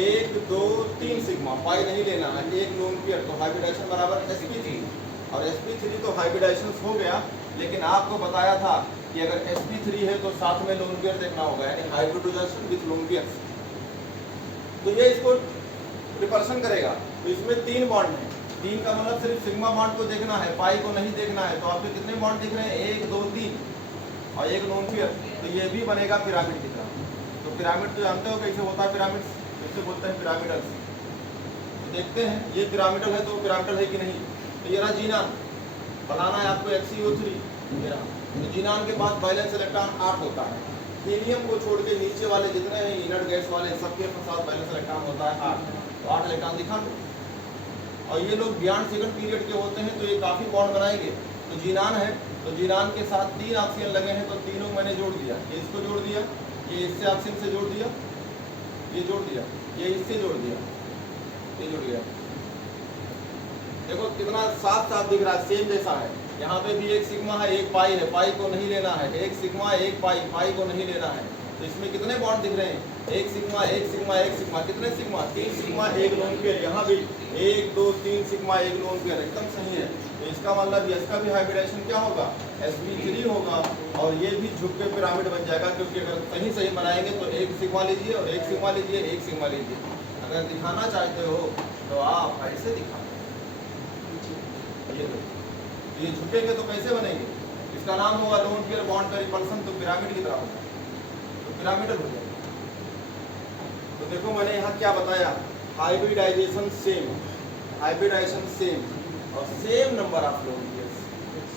1 2 3 सिग्मा, पाई नहीं लेना है, एक लोन पेयर, तो हाइब्रिडाइजेशन बराबर sp3, और sp3 तो हाइब्रिडाइजेशन हो गया, लेकिन आपको बताया था कि अगर sp3 है तो साथ में लोन पेयर देखना होगा, यानी हाइब्रिडाइजेशन विद लोन पेयर। तो ये इसको रिपल्सन करेगा, तो इसमें 3 बॉन्ड है, 3 का मतलब सिर्फ सिग्मा बॉन्ड को देखना है, पाई को नहीं देखना है, तो आपके कितने बॉन्ड दिख रहे हैं, 1 2 3 और एक लोन पेयर, तो ये भी बनेगा पिरामिड की तरह। तो पिरामिड तो जानते हो कैसे होता है, पिरामिड इससे बोलते हैं पिरामिडल। तो देखते हैं ये पिरामिडल है तो पिरामिडल है कि नहीं। तो ये रहा जीनान, बनाना है आपको HCO3, ये रहा। तो जीनान के पास बैलेंस इलेक्ट्रॉन 8 होता है, हीलियम को छोड़ के नीचे वाले जितने हैं इनर्ट गैस वाले सबके साथ बैलेंस इलेक्ट्रॉन होता है 8, तो 8 इलेक्ट्रॉन दिखा दो। और ये लोग बियॉन्ड सेकंड पीरियड के होते हैं, तो ये काफ़ी बॉन्ड बनाएंगे। तो जीनान है, तो जीनान के साथ 3 ऑक्सीजन लगे हैं, तो तीनों मैंने जोड़ दिया, ये इसको जोड़ दिया, ये इससे ऑक्सीजन से जोड़ दिया, ये जोड़ दिया, ये इससे जोड़ दिया, ये जुड़ गया। देखो कितना साफ साफ दिख रहा है, सेम जैसा है। यहाँ पे भी एक सिग्मा है, एक पाई है, पाई को नहीं लेना है, एक सिग्मा एक पाई, पाई को नहीं लेना है। तो इसमें कितने बॉन्ड दिख रहे हैं, एक सिग्मा एक सिग्मा एक सिग्मा, कितने सिग्मा, 3 सिग्मा एक लोन पेयर। यहाँ भी 1 2 3 सिग्मा एक लोन पेयर, एकदम सही है। तो इसका मतलब इसका भी हाइब्रिडाइजेशन क्या होगा, sp3 होगा, और ये भी झुक के पिरामिड बन जाएगा, क्योंकि अगर सही सही बनाएंगे तो एक सिग्मा लीजिए और एक सिग्मा लीजिए, एक सिग्मा लीजिए। अगर दिखाना चाहते हो तो आप ऐसे दिखा, ये झुकेंगे तो कैसे बनेंगे, इसका नाम होगा लोन पेयर बॉन्ड का रिपल्सन, तो पिरामिड की तरह होगा, तो पिरामिडल हो जाएगा। तो देखो मैंने यहाँ क्या बताया, हाइब्रिडाइजेशन सेम, हाइब्रिडाइजेशन सेम और same number of lone pairs,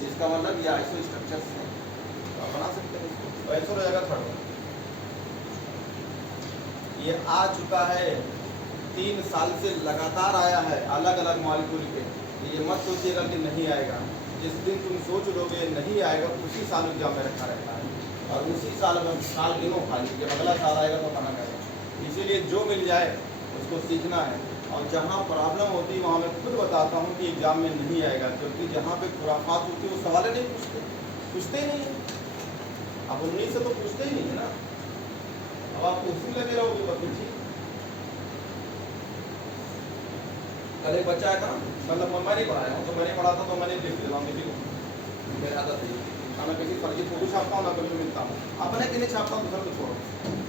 इसका मतलब ये आइसो स्ट्रक्चर्स हैं, तो आप बना सकते हैं इसको। तो ऐसा हो जाएगा थर्ड। ये आ चुका है 3 साल से लगातार आया है अलग अलग मॉलिक्यूल के, ये मत सोचिएगा कि नहीं आएगा। जिस दिन तुम सोच लोगे नहीं आएगा उसी साल एग्जाम में रखा रहता है, और उसी साल में साल गिनो खाली, जब अगला साल आएगा तो कहाँ गएगा। इसीलिए जो मिल जाए उसको सीखना है, और जहाँ प्रॉब्लम होती है वहाँ मैं खुद बताता हूँ कि एग्जाम में नहीं आएगा, क्योंकि जहाँ पे खुराफात होती है वो सवाल नहीं पूछते ही नहीं है। अब 19 से तो पूछते ही नहीं है ना, अब आप उसी लगे रहोगे तो फिर ठीक। कल एक बच्चा है कहाँ, मतलब मैं नहीं पढ़ाया हूँ, तो मैंने पढ़ाता तो मैंने लिख देता हूँ, मेरी आदत है ना, मैं किसी फर्जी फोटो छापता हूँ ना कभी मिलता हूँ, अपने के लिए छापता हूँ, दूसरा को छोड़ो।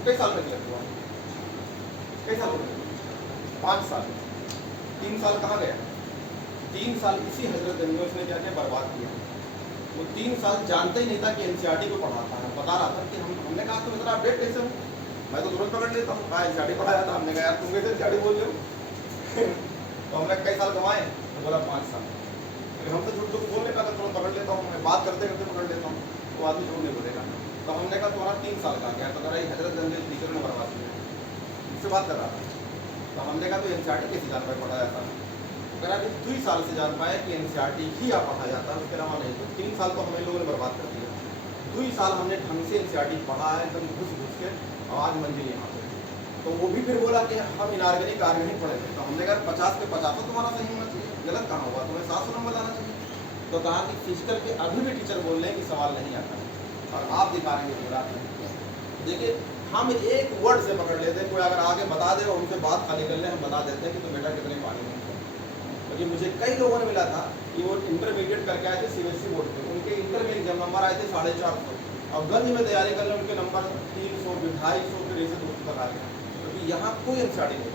कई साल में किया हुआ, कई साल में 5 साल, 3 साल कहाँ गया, 3 साल इसी हजरत गंज ने क्या क्या बर्बाद किया। वो 3 साल जानते ही नहीं था कि एनसीईआरटी को पढ़ाता है, बता रहा था कि हमने कहा तुम इतना अपडेट कैसे हो, मैं तो तुरंत पकड़ लेता हूँ, हाँ एनसीईआरटी पढ़ाया था। हमने कहा यार तुम कैसे एनसीईआरटी बोल रहे हो तो हमने कई साल कमाए, तो बोला 5 साल। फिर हम तो झूठ तो बोल नहीं पाता, तुरंत पकड़ लेता हूँ, मैं बात करते करते पकड़ लेता हूँ, तो आदमी झूठ नहीं बोलेगा। तो हमने कहा तुम्हारा 3 साल का गया, तो कह रहा हजरत गंज टीचर ने बर्बाद किया, इससे बात कर रहा था। तो हमने कहा तो एनसीईआरटी कैसे जान पाए पढ़ा जाता है, अगर आप 2 साल से जान पाए कि एनसीईआरटी ही आप पढ़ा जाता है, उसके अलावा नहीं। तो 3 साल तो हमें लोगों ने बर्बाद कर दिया। 2 साल हमने ढंग से एनसीईआरटी पढ़ा है एकदम घुस घुस के, और आज मंजिल यहाँ पे। तो वो भी फिर बोला कि हम इनऑर्गेनिक ऑर्गेनिक पढ़ेंगे, तो हमने कहा 50 पे 50 तुम्हारा सही होना चाहिए, गलत कहाँ हुआ, तुम्हें 700 नंबर लाना चाहिए। तो कहा कि फिजिकल के अभी भी टीचर बोल रहे हैं कि सवाल नहीं आता है, और आप दिखा रहे हैं मेरा। देखिए हम एक वर्ड से पकड़ लेते हैं, कोई अगर आगे बता दे और उनसे बात खाली कर ले, हम बता देते हैं कि तुम बेटा कितने पानी में। क्योंकि मुझे कई लोगों ने मिला था कि वो इंटरमीडिएट करके आए थे सीबीएसई बोर्ड पे, उनके इंटर में एग्जाम नंबर आए थे 450, और गंज में तैयारी कर ले उनके नंबर 300 250 फिर ऐसे 200 तक आ गया। क्योंकि यहाँ कोई एनसीईआरटी नहीं,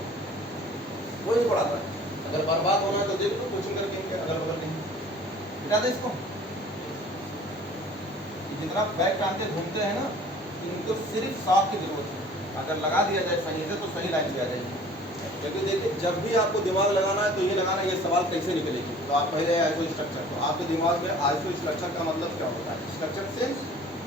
कोई नहीं पढ़ाता है। अगर बर्बाद होना है तो देख लो कोचिंग करके इनके अगल बगल नहीं बिठा दे इसको। जितना बैग टांग के घूमते हैं ना, इनको सिर्फ शॉक की जरूरत है, अगर लगा दिया जाए सही से तो सही लाइन दिया जाएगी। क्योंकि देखिए जब भी आपको दिमाग लगाना है तो ये लगाना ये सवाल कैसे निकलेगी। तो आप पहले आइसो स्ट्रक्चर, तो आपके दिमाग में आइसो स्ट्रक्चर का मतलब क्या होता है, स्ट्रक्चर सेम,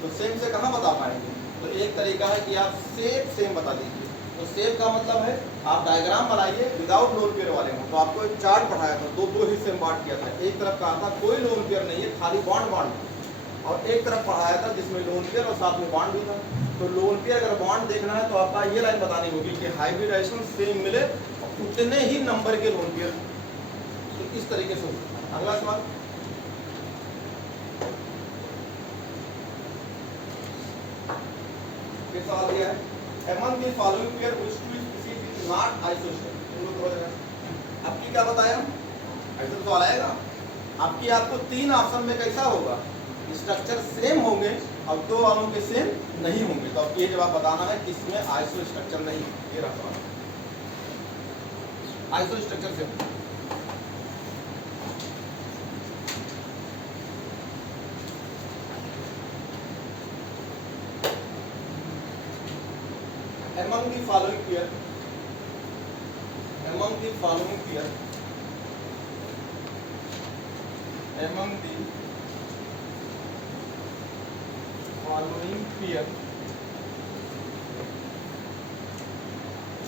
तो सेम से कहाँ बता पाएंगे। तो एक तरीका है कि आप सेम बता दीजिए। तो सेम का मतलब है आप डायग्राम बनाइए विदाउट लोन पेयर वाले में। तो आपको एक चार्ट पढ़ाया था, दो हिस्से में बांट किया था। एक तरफ कहा था कोई लोन पेयर नहीं है, खाली बॉन्ड, और एक तरफ पढ़ाया था जिसमें लोन पेयर और साथ में बॉन्ड भी था। तो लोन पेयर अगर बॉन्ड देखना है तो आपका ये लाइन बतानी होगी कि हाइब्रिडाइजेशन सेम मिले उतने ही नंबर के लोन पेयर। तो इस तरीके से होगा। अगला सवाल, फिर सवाल दिया है among the following pair which two species is not isosceles। आपकी क्या बताया, ऐसा सवाल आएगा आपकी, आपको 3 ऑप्शन में कैसा होगा, स्ट्रक्चर सेम होंगे और 2 वालों के सेम नहीं होंगे। तो अब ये जवाब बताना है किसमें आइसो स्ट्रक्चर नहीं, ये रहा सवाल, iso structure same. among the following pair, among the following pair, among the following pair,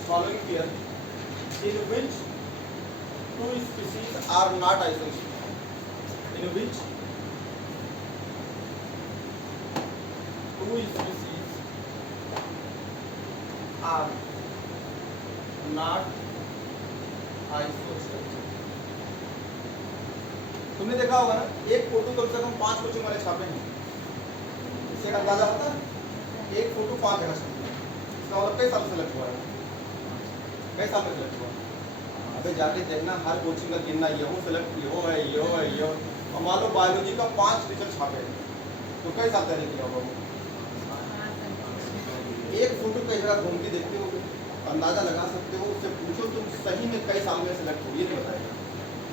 following pair in which 2 species are not isosceles, in which 2 species are not isosceles। तुमने देखा होगा ना, एक फोटो कम से कम 5 कोचिंग वाले छापे हैं, इससे अंदाजा होता है, एक फोटो 5 जगह छापे हैं। इसका मतलब कई साल से लग हुआ है, कई साल में सेलेक्ट हुआ। अबे जाके देखना हर कोचिंग का गिनना, ये हो सेलेक्ट, ये हो है, ये हो है, ये हो। और मान लो बायोलॉजी का 5 टीचर छापे हैं, तो कई साल तैयारी किया होगा वो। एक फोटो कई जगह घूम के देखते हो, अंदाजा लगा सकते हो, उससे पूछो तुम सही में कई साल में सेलेक्ट हो, ये नहीं बताएगा।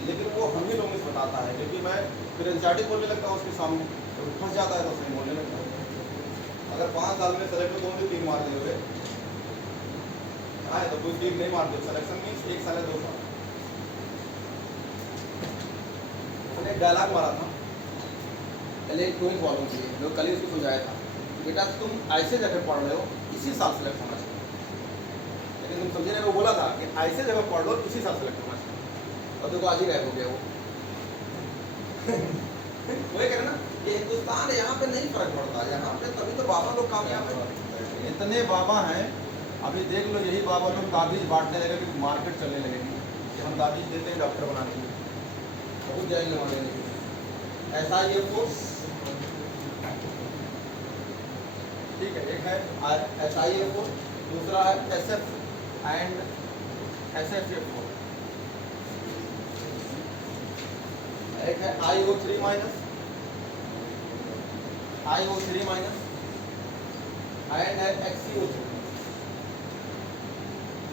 लेकिन वो हम ही लोगों से बताता है, क्योंकि मैं फिर एनसीईआरटी बोलने लगता हूँ उसके सामने, तो फंस जाता है तो सही बोलने लगता है। अगर 5 साल में सेलेक्ट हो तो 3 मार दोगे, तो कोई 3 नहीं मार दो। सिलेक्शन मीन्स 1 साल या 2 साल। मैंने एक डायलॉग मारा था इलेक्ट्रॉनिक वालों के लिए, जो कल ही उसको समझाया था, बेटा तुम ऐसे जगह पढ़ रहे हो, इसी साल सेलेक्ट होना चाहिए। लेकिन लेकिन समझे नहीं, वो बोला था कि ऐसे जगह पढ़ लो उसी हिसाब से लगना चाहिए, और देखो आज ही गायब हो गया वो। वही कह रहे ना कि हिंदुस्तान यहाँ पे नहीं फर्क पड़ता, यहाँ पे तभी तो बाबा लोग कामयाब है। इतने बाबा हैं, अभी देख लो यही बाबा लोग ताबीज बांटने लगे कि मार्केट चलने लगेगी कि हम ताबीज देते हैं डॉक्टर बनाने के लिए, बहुत जाएंगे वहाँ देने के लिए। ऐसा ये फोर्स ठीक है, एक है SIA4, दूसरा है SF एंड SFA4, एक है IO3 माइनस एंड है XCO3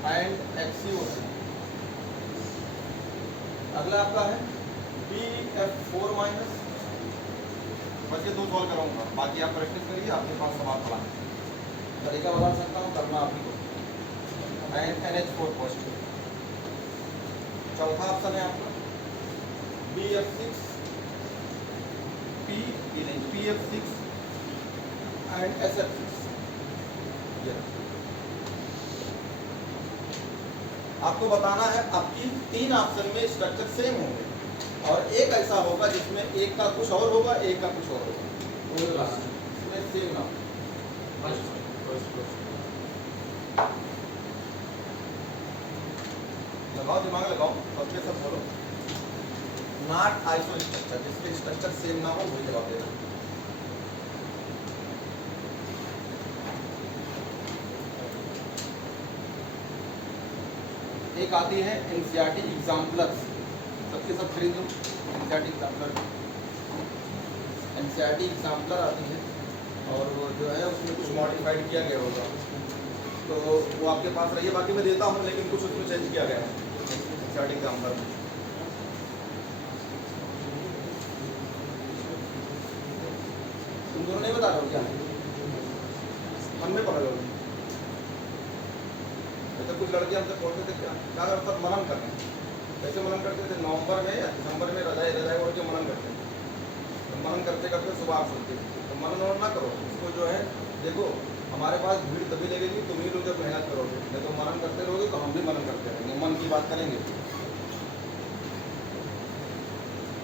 एंड XCO3। अगला आपका है BF4 माइनस, बस ये 2 सॉल्व कराऊंगा, बाकी आप प्रैक्टिस करिए, आपके पास सवाल पड़ा तरीका बता सकता हूँ, करना आप ही को। And NH4 positive. चौथा ऑप्शन है आपका BF6 PF6 एंड SF6। आपको बताना है आपकी 3 ऑप्शन में स्ट्रक्चर सेम होंगे और एक ऐसा होगा जिसमें एक का कुछ और होगा, एक का कुछ और होगा, इसमें सेम ना हो। लगाओ दिमाग लगाओ, सबके सब बोलो। नॉट आइसो स्ट्रक्चर, जिसके स्ट्रक्चर सेम ना हो वही जवाब देना। एक आती है NCERT एग्जाम्पलर्स, सबके सब खरीद लो NCERT एग्जाम्पलर आती है, और वो जो है उसमें कुछ मॉडिफाइड किया गया होगा, तो वो आपके पास रही है, बाकी मैं देता हूँ लेकिन कुछ उसमें चेंज किया गया है NCERT एग्जाम्पलर में। तुम दोनों नहीं बता रहे हो क्या? हमने पढ़ा लो, तो कुछ लड़के हमसे बोलते थे क्या करते, मनन करते हैं, कैसे मनन करते थे, नवंबर में या दिसंबर में रजाई ओढ़ के मनन करते थे, तो मनन करते करते सुबह आप सुनते थे, तो मनन ना करो इसको, जो है देखो हमारे पास भीड़ तभी लगेगी तुम ही लोग जब मेहनत करोगे, नहीं तो मनन करते रहोगे तो हम भी मनन करते रहेंगे, मन की बात करेंगे।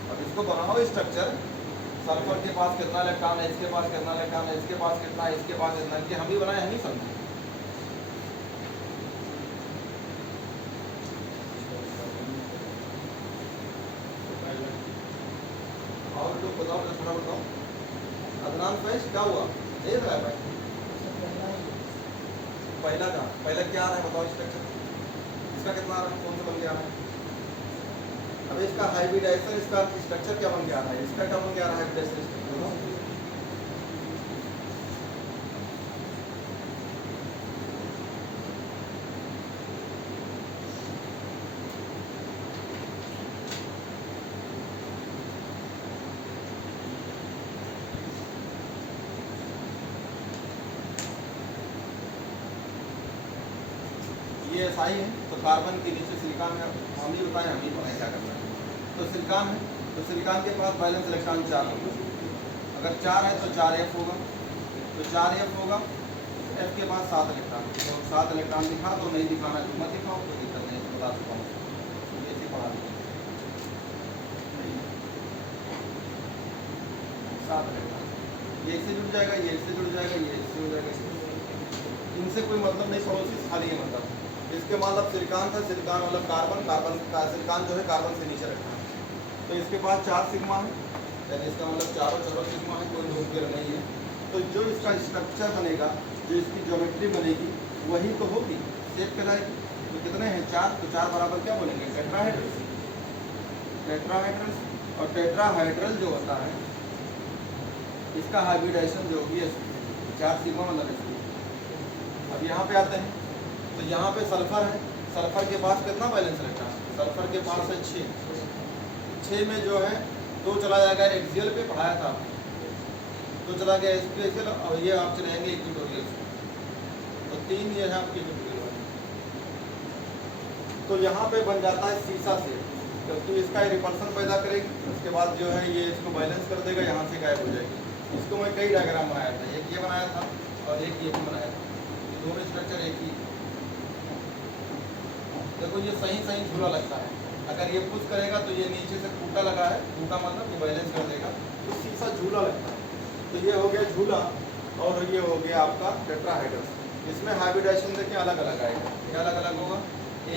अब इसको बनाओ स्ट्रक्चर, सल्फर के पास कितना इलेक्ट्रॉन है, इसके पास कितना इलेक्ट्रॉन है, इसके पास कितना है, इसके पास कितना, कि हम भी बनाए, हम ही समझे। और लोग बताओ, थोड़ा बताओ। अदनान फैज क्या हुआ, देख रहा है भाई? पहला का पहला क्या आ रहा है बताओ स्ट्रक्चर, इसका कितना आ रहा है, कौन सा बन के आ रहा है? अब इसका हाइब्रिडाइजेशन, इसका स्ट्रक्चर क्या बन के आ रहा है, इसका क्या बन के आ रहा है हाइब्रिडाइजेशन स्ट्रक्चर? ये SI है तो कार्बन के नीचे सिलिकॉन है, हम ही बताएं, हम ही बताएं क्या करना है। तो सिलिकॉन है तो सिलिकॉन के पास बैलेंस इलेक्ट्रॉन 4 होगा, अगर 4 है तो 4F होगा, तो 4F होगा, तो F के पास 7 इलेक्ट्रॉन, तो 7 इलेक्ट्रॉन दिखा दो, नहीं दिखाना तो मत दिखाओ, कोई दिक्कत नहीं, बता चुका हूँ, ये से पढ़ा दो 7 इलेक्ट्रॉन, ये इससे जुड़ जाएगा, ये इससे जुड़ जाएगा, ये इससे जुड़ जाएगा, इनसे कोई मतलब नहीं पड़ोसी, खाली ये मतलब इसके मतलब सिलिकॉन था, सिलिकॉन मतलब कार्बन, कार्बन का सिलिकॉन जो है कार्बन से नीचे रखा है, तो इसके पास 4 सिग्मा है, यानी इसका मतलब चारों सिग्मा है, कोई लूप नहीं है, तो जो इसका स्ट्रक्चर बनेगा, जो इसकी ज्योमेट्री बनेगी वही तो होगी, शेप कहलाएगी। तो कितने हैं 4, तो 4 बराबर क्या बोलेंगे, टेट्राहेड्रल। टेट्राहेड्रल और टेट्राहेड्रल जो होता है इसका हाइब्रिडाइजेशन जो होगी 4 सिग्मा मतलब इसकी। अब यहाँ पे आते हैं, तो यहाँ पे सल्फर है, सल्फर के पास कितना बैलेंस रहता है, सल्फर के पास है 6 में जो है 2 चला जाएगा एक्सियल पे, पढ़ाया था, तो चला गया स्पेशल, और ये आप चलेंगे इक्वेटोरियल, तो 3 ये है आपकी इक्वेटोरियल। तो यहाँ पे बन जाता है सीसा से, क्योंकि इसका रिपल्सन पैदा करेगी, उसके बाद जो है ये इसको बैलेंस कर देगा, यहाँ से गायब हो जाएगी। इसको मैं कई डायग्राम बनाया था, एक ये बनाया था और एक ये भी बनाया था, दोनों स्ट्रक्चर एक ही। देखो ये सही सही झूला लगता है, अगर ये पुश करेगा तो ये नीचे से फूटा लगा है, फूटा मतलब ये बैलेंस कर देगा, तो सीधा झूला लगता है। तो ये हो गया झूला और ये हो गया आपका टेट्राहेड्रल। इसमें हाइब्रिडाइजेशन देखिए अलग अलग आएगा, क्या अलग अलग होगा,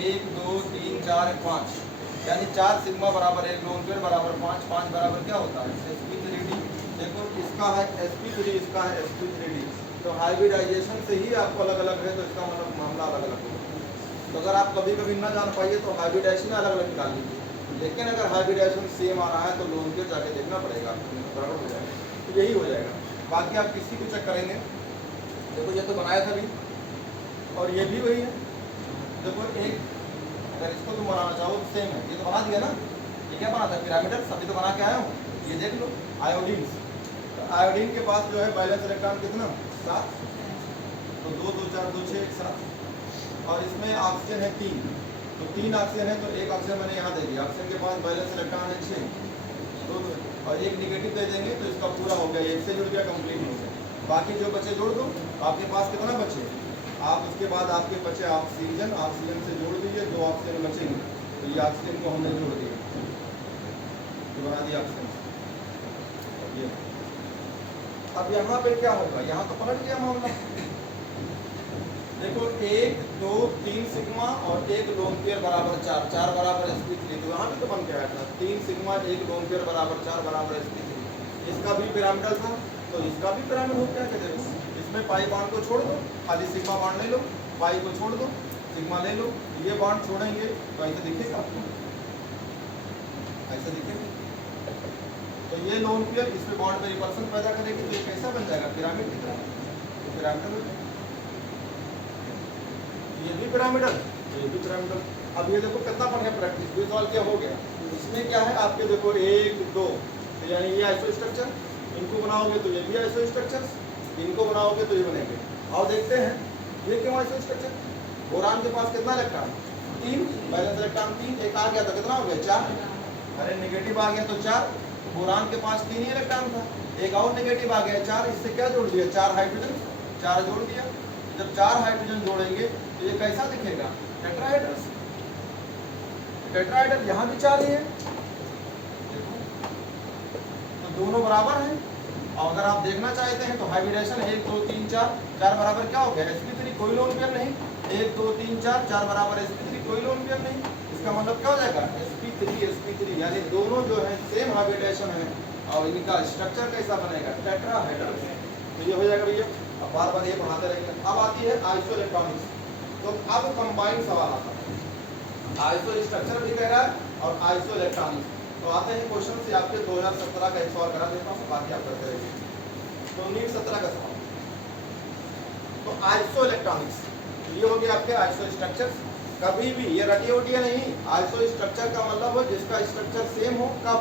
1 2 3 4 5, यानी 4 सिग्मा बराबर 1 लोन पेयर बराबर 5, 5 बराबर क्या होता है sp3d। देखो इसका है sp3, इसका है sp3d, तो हाइब्रिडाइजेशन से ही आपको अलग अलग है, तो इसका मतलब मामला अलग अलग होगा। तो अगर आप कभी कभी ना जान पाइए तो हाइब्रिडाइजेशन अलग अलग निकाल लीजिए, लेकिन अगर हाइब्रिडाइजेशन सेम आ रहा है तो लोन पेयर जाके देखना पड़ेगा, बराबर हो जाएगा, तो यही हो जाएगा। बाकी आप किसी को चेक करेंगे, देखो ये तो बनाया था भी और ये भी वही है। देखो एक अगर इसको तुम बनाना चाहो तो सेम है, ये तो बना दिया ना, ये क्या बना था पिरामिडल, सभी तो बना के आया हूँ, ये देख लो आयोडीन। तो आयोडीन के पास जो है बैलेंस इलेक्ट्रॉन कितना 7, तो 2 2 4 2 6 1 7, और इसमें ऑक्सीजन है 3, तो 3 ऑक्सीजन है, तो एक ऑक्सीजन मैंने यहाँ दे दिया, ऑक्सीजन के पास बैलेंस इलेक्ट्रॉन है 6, तो और एक निगेटिव दे देंगे तो इसका पूरा हो गया, एक से जुड़ गया, कंप्लीट हो गया। बाकी जो बचे जोड़ दो, आपके पास कितना बचे, आप उसके बाद आपके बचे ऑक्सीजन, ऑक्सीजन से जोड़ दीजिए, 2 ऑक्सीजन बचेंगे, तो ये ऑक्सीजन को हमने जोड़ दिया, तो बना दिया ऑक्सीजन। ये अब यहाँ पे क्या होगा, यहाँ तो पलट गया मामला। देखो 1 2 3 सिग्मा और 1 लोन पेयर बराबर 4, 4 बराबर sp3, तो यहाँ भी तो बन के आया था 3 सिग्मा 1 लोन पेयर बराबर 4 बराबर sp3। इसका भी पिरामिडल था, तो इसका भी पिरामिड हो गया। देखो इसमें पाई बॉन्ड को छोड़ दो, खाली सिग्मा बॉन्ड ले लो, पाई को छोड़ दो, सिग्मा ले लो, ये बॉन्ड छोड़ेंगे तो ऐसे दिखेगा आपको, ऐसा दिखेगा। तो ये लोन पेयर इस पे बॉन्ड में रिपल्सन पैदा करेगी, तो ये कैसा बन जाएगा, पिरामिड की तरह, तो पिरामिडल हो जाएगा। ये भी पिरामिडल, ये भी पिरामिडल। अब ये देखो कितना बढ़िया प्रैक्टिस, ये सवाल क्या हो गया, इसमें क्या है आपके देखो 1 2, तो यानी ये आइसो स्ट्रक्चर, इनको बनाओगे तो ये भी आइसो स्ट्रक्चर, इनको बनाओगे तो ये बनेंगे। और देखते हैं ये क्यों आइसो स्ट्रक्चर, बोरान के पास कितना इलेक्ट्रॉन 3, बैलेंस इलेक्ट्रॉन 3, एक आ गया तो कितना हो गया 4, अरे नेगेटिव आ गया तो 4, बोरान के पास 3 ही इलेक्ट्रॉन था, एक और नेगेटिव आ गया 4, इससे क्या जोड़ दिया 4 हाइड्रोजन, 4 जोड़ दिया। जब 4 हाइड्रोजन जोड़ेंगे तो ये कैसा दिखेगा, टेट्राहेड्रल। टेट्राहेड्रल यहाँ भी 4 ही है, तो दोनों बराबर हैं। और अगर आप देखना चाहते हैं तो हाइब्रिडेशन 1 2 3 4, 4 बराबर क्या हो गया sp3, कोई लोन पेयर नहीं, 1 2 3 4, 4 बराबर sp3, कोई लोन पेयर नहीं। इसका मतलब क्या हो जाएगा sp3 यानी दोनों जो है सेम हाइब्रिडेशन है, और इनका स्ट्रक्चर कैसा बनेगा, टेट्राहेड्रल। तो ये हो जाएगा भैया, अब बार बार ये पढ़ाते रहेंगे। अब आती है आइसो इलेक्ट्रॉनिक्स, तो अब कंबाइंड सवाल आता है, आइसो स्ट्रक्चर भी कह रहा है और आइसो इलेक्ट्रॉनिक्स। तो आते हैं क्वेश्चन से, आपके 2017 का एक सवाल करा देता हूँ, बाकी आप करते रहिए। तो 1917 का सवाल, तो आइसो इलेक्ट्रॉनिक्स, ये हो गया आपके आइसो स्ट्रक्चर। कभी भी ये रटिया उटिया नहीं, आइसो स्ट्रक्चर का मतलब हो जिसका स्ट्रक्चर सेम हो, कब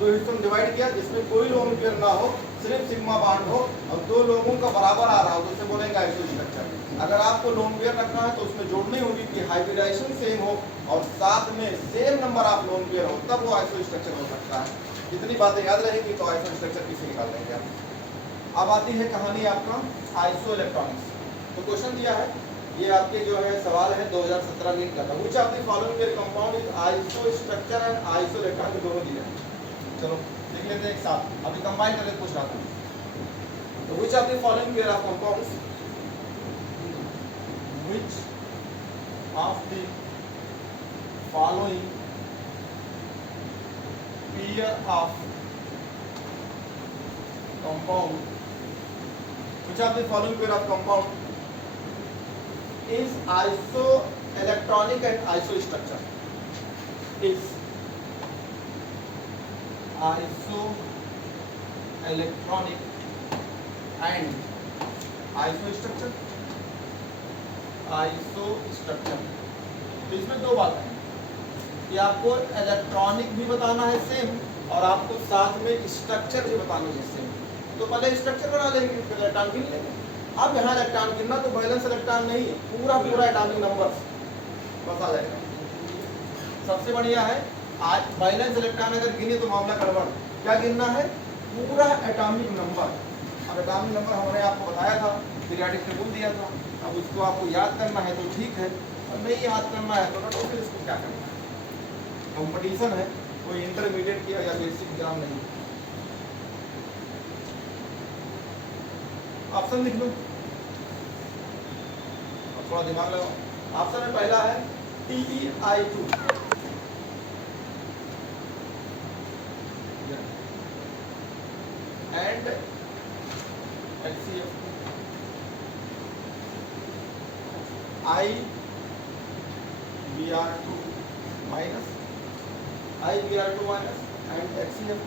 2 हिस्सों में डिवाइड किया, जिसमें कोई लोन पेयर ना हो, सिर्फ सिग्मा बॉन्ड हो और 2 लोगों का बराबर आ रहा हो, तो उसे बोलेंगे आइसो स्ट्रक्चर। अगर आपको लोन पेयर रखना है तो उसमें जोड़नी होगी कि हाइब्रिडाइजेशन सेम हो और साथ में same number of lone pair हो, तब वो आइसो स्ट्रक्चर हो सकता है। इतनी बातें याद रहेगी तो आइसो स्ट्रक्चर किसे निकाल देंगे आप। अब आती है कहानी आपका आइसो इलेक्ट्रॉनिक्स। तो क्वेश्चन दिया है, ये आपके जो है सवाल है 2017 नीट का था, which of the following pair compound is iso structure and iso electronic, दोनों दिया है। चलो देख लेते हैं एक साथ, अभी कंबाइन करके पूछ रहा था। तो which of the following pair of compounds, which of the following pair of compound, which of the following pair of compound is iso electronic and iso structure, is iso electronic and iso structure, iso structure। तो इसमें दो बातें हैं कि आपको इलेक्ट्रॉनिक भी बताना है सेम और आपको साथ में स्ट्रक्चर भी बताना है सेम। तो पहले स्ट्रक्चर बना लेंगे, फिर इलेक्ट्रॉन गिन लेंगे। अब यहाँ इलेक्ट्रॉन गिनना तो बैलेंस इलेक्ट्रॉन नहीं, पूरा एटॉमिक नंबर बस आ जाएगा। सबसे बढ़िया है आज बैलेंस इलेक्ट्रॉन अगर गिने तो मामला गड़बड़। क्या गिनना है, पूरा एटॉमिक नंबर। अब एटॉमिक नंबर हमने आपको बताया था, पीरियोडिक टेबल दिया था, अब उसको आपको याद करना है तो ठीक है, और नहीं याद करना है तो फिर इसको क्या करना है। कंपटीशन है, कोई इंटरमीडिएट किया या बेसिक एग्जाम नहीं। ऑप्शन लिख लो, अब थोड़ा दिमाग लगाओ। ऑप्शन में पहला है TEI2 and HCF2 IBr2 minus IBr2 minus and HCF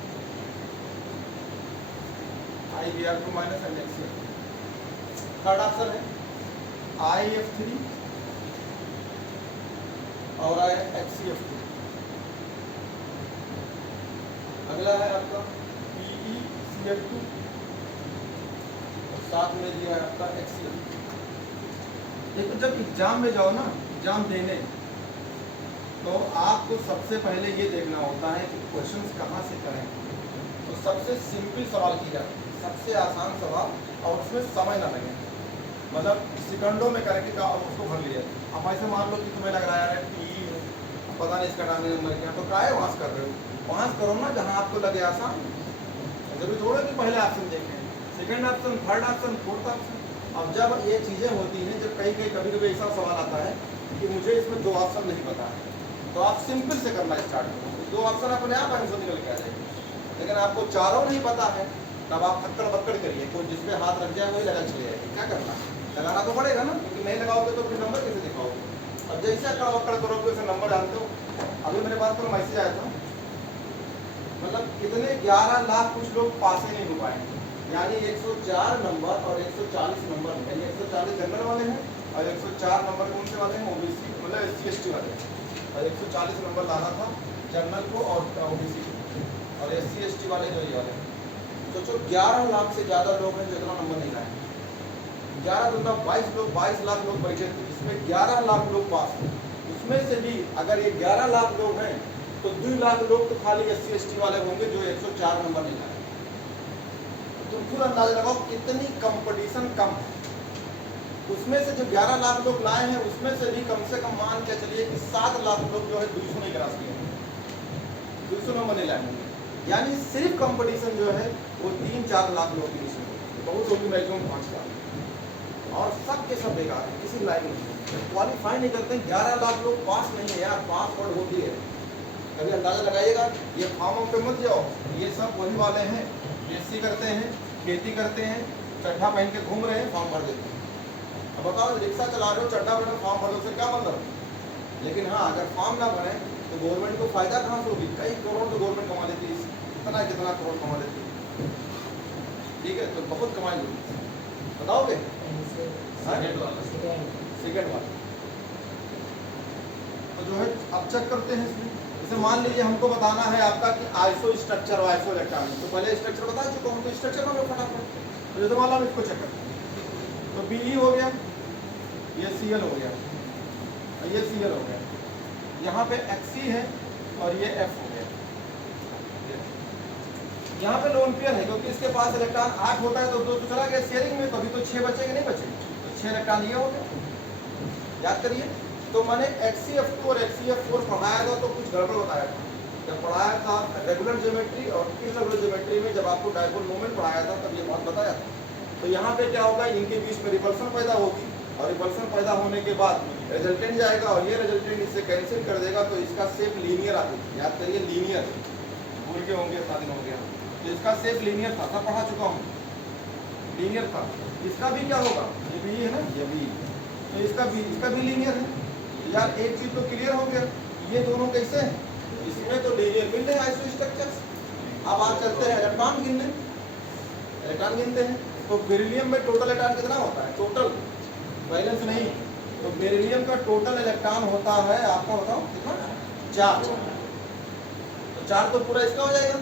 IBr2 minus and HCF। Third option है IF3 और HCF2। अगला है आपका PeCl2 और साथ में दिया है आपका HCl। देखो जब एग्जाम में जाओ ना, एग्जाम देने, तो आपको सबसे पहले ये देखना होता है कि क्वेश्चंस कहाँ से करें। तो सबसे सिंपल सवाल किया, सबसे आसान सवाल, और उसमें समय ना लगे, मतलब सेकंडों में करके का उसको भर लिया। अब ऐसे मान लो कि तुम्हें लग रहा है यार PE पता नहीं इसका डालने नंबर क्या, तो काहे वहाँ कर रहे हो, वहाँ करो ना जहाँ आपको लगे आसान। जरूरी थोड़ा कि पहले ऑप्शन देखें, second option, third option, fourth option. अब जब ये चीज़ें होती हैं, जब कहीं कभी कभी ऐसा सवाल आता है कि मुझे इसमें 2 ऑप्शन नहीं पता है, तो आप सिंपल से करना स्टार्ट करो, 2 ऑप्शन अपने आप आंसर निकल के आ जाएंगे। लेकिन आपको चारों नहीं पता है, तब आप थक्कड़ बक्कड़ करिए, कोई जिस पे हाथ रख जाए वही लगा चले जाएगी। क्या करना, लगाना तो पड़ेगा ना, क्योंकि नहीं लगाओगे तो फिर नंबर कैसे दिखाओगे। अब जैसे अकड़ बक्कड़ करोगे वैसे नंबर जानते हो। अभी मेरे पास तो मैसेज आया था, मतलब कितने 11 लाख कुछ लोग पास ही नहीं हो पाए, यानी 104 नंबर और 140 नंबर, यानी 140 जनरल वाले हैं और 104 नंबर कौन से वाले हैं, OBC मतलब SC ST वाले हैं। और 140 नंबर लाना था जनरल को और OBC को, और SC ST वाले जो ये वाले हैं। सोचो 11 लाख से ज़्यादा लोग हैं जो इतना नंबर नहीं लाए। 11 दूना 22 लोग, 22 लाख लोग बैठे थे, इसमें 11 लाख लोग पास हैं। उसमें से भी अगर ये 11 लाख लोग हैं तो 2 लाख लोग तो खाली SC ST वाले होंगे जो 104 नंबर नहीं लाए। तुम खुद अंदाजा लगाओ कितनी कंपटीशन कम है। उसमें से जो 11 लाख लोग लाए हैं, उसमें से भी कम से कम मान के चलिए कि 7 लाख लोग जो है 200 नहीं क्रॉस किए, 200 नंबर नहीं लाए होंगे। यानी सिर्फ कंपटीशन जो है वो 3-4 लाख लोग की इसमें, बहुत होगी मैक्सिमम 5 लाख, और सब के सब बेकार है, किसी लायक नहीं, क्वालिफाई नहीं करते। 11 लाख लोग पास नहीं है यार, पास वर्ड होती है। कभी अंदाजा लगाइएगा, ये फॉर्म पे मत जाओ, ये सब वही वाले हैं BSc करते हैं, खेती करते हैं, चड्ढा पहन के घूम रहे हैं, फॉर्म भर देते हैं। अब बताओ रिक्शा चला रहे हो, चड्ढा पहन फॉर्म भर दो, उससे क्या मतलब। लेकिन हाँ, अगर फॉर्म ना भरें तो गवर्नमेंट को फायदा कहाँ से होगी, कई करोड़ तो गवर्नमेंट कमा लेती है, कितना कितना करोड़ कमा लेती है। ठीक है, तो बहुत कमाई होगी, बताओगे। सेकेंड वाला तो जो है अब चेक करते हैं इसमें। जैसे मान लीजिए हमको बताना है आपका कि आइसो स्ट्रक्चर और आइसो इलेक्ट्रॉनिक, तो पहले स्ट्रक्चर बता चुका हूँ, तो स्ट्रक्चर में फटाफट तो जैसे मान लो हम इसको चेक करते हैं, तो BE हो गया, ये Cl हो गया, ये Cl हो गया, यहाँ पे Xc है और ये F हो गया। यहाँ पे लोन पेयर है क्योंकि इसके पास इलेक्ट्रॉन 8 होता है, तो 2 तो चला गया शेयरिंग में, तो अभी तो 6 बचेंगे, नहीं बचेंगे, तो 6 इलेक्ट्रॉन ये हो गया। याद करिए, तो मैंने HCF2 और HCF4 पढ़ाया था तो कुछ गड़बड़ बताया था। जब पढ़ाया था रेगुलर ज्योमेट्री और इरेगुलर ज्योमेट्री में, जब आपको डायपोल मोमेंट पढ़ाया था तब ये बात बताया था। तो यहाँ पे क्या होगा, इनके बीच में रिपल्सन पैदा होगी, और रिपल्सन पैदा होने के बाद रिजल्टेंट जाएगा, और ये रिजल्टेंट इससे कैंसिल कर देगा, तो इसका शेप लीनियर आती है। याद करिए, लीनियर भूल के होंगे, इतना दिन हो गया, तो इसका शेप लीनियर था, सब पढ़ा चुका हूँ, लीनियर था। इसका भी क्या होगा, ये भी है ना, ये भी, तो इसका भी लीनियर है। यार एक चीज तो क्लियर हो गया, ये दोनों कैसे हैं, इसमें तो लीनियर मिल रहे हैं आइसो स्ट्रक्चर्स। अब आप चलते हैं इलेक्ट्रॉन गिनने, इलेक्ट्रॉन गिनते हैं, तो बेरिलियम में टोटल इलेक्ट्रॉन कितना होता है, टोटल बैलेंस नहीं, तो बेरिलियम का टोटल इलेक्ट्रॉन होता है, आपको बताओ कितना, 4। तो 4 तो पूरा इसका हो जाएगा,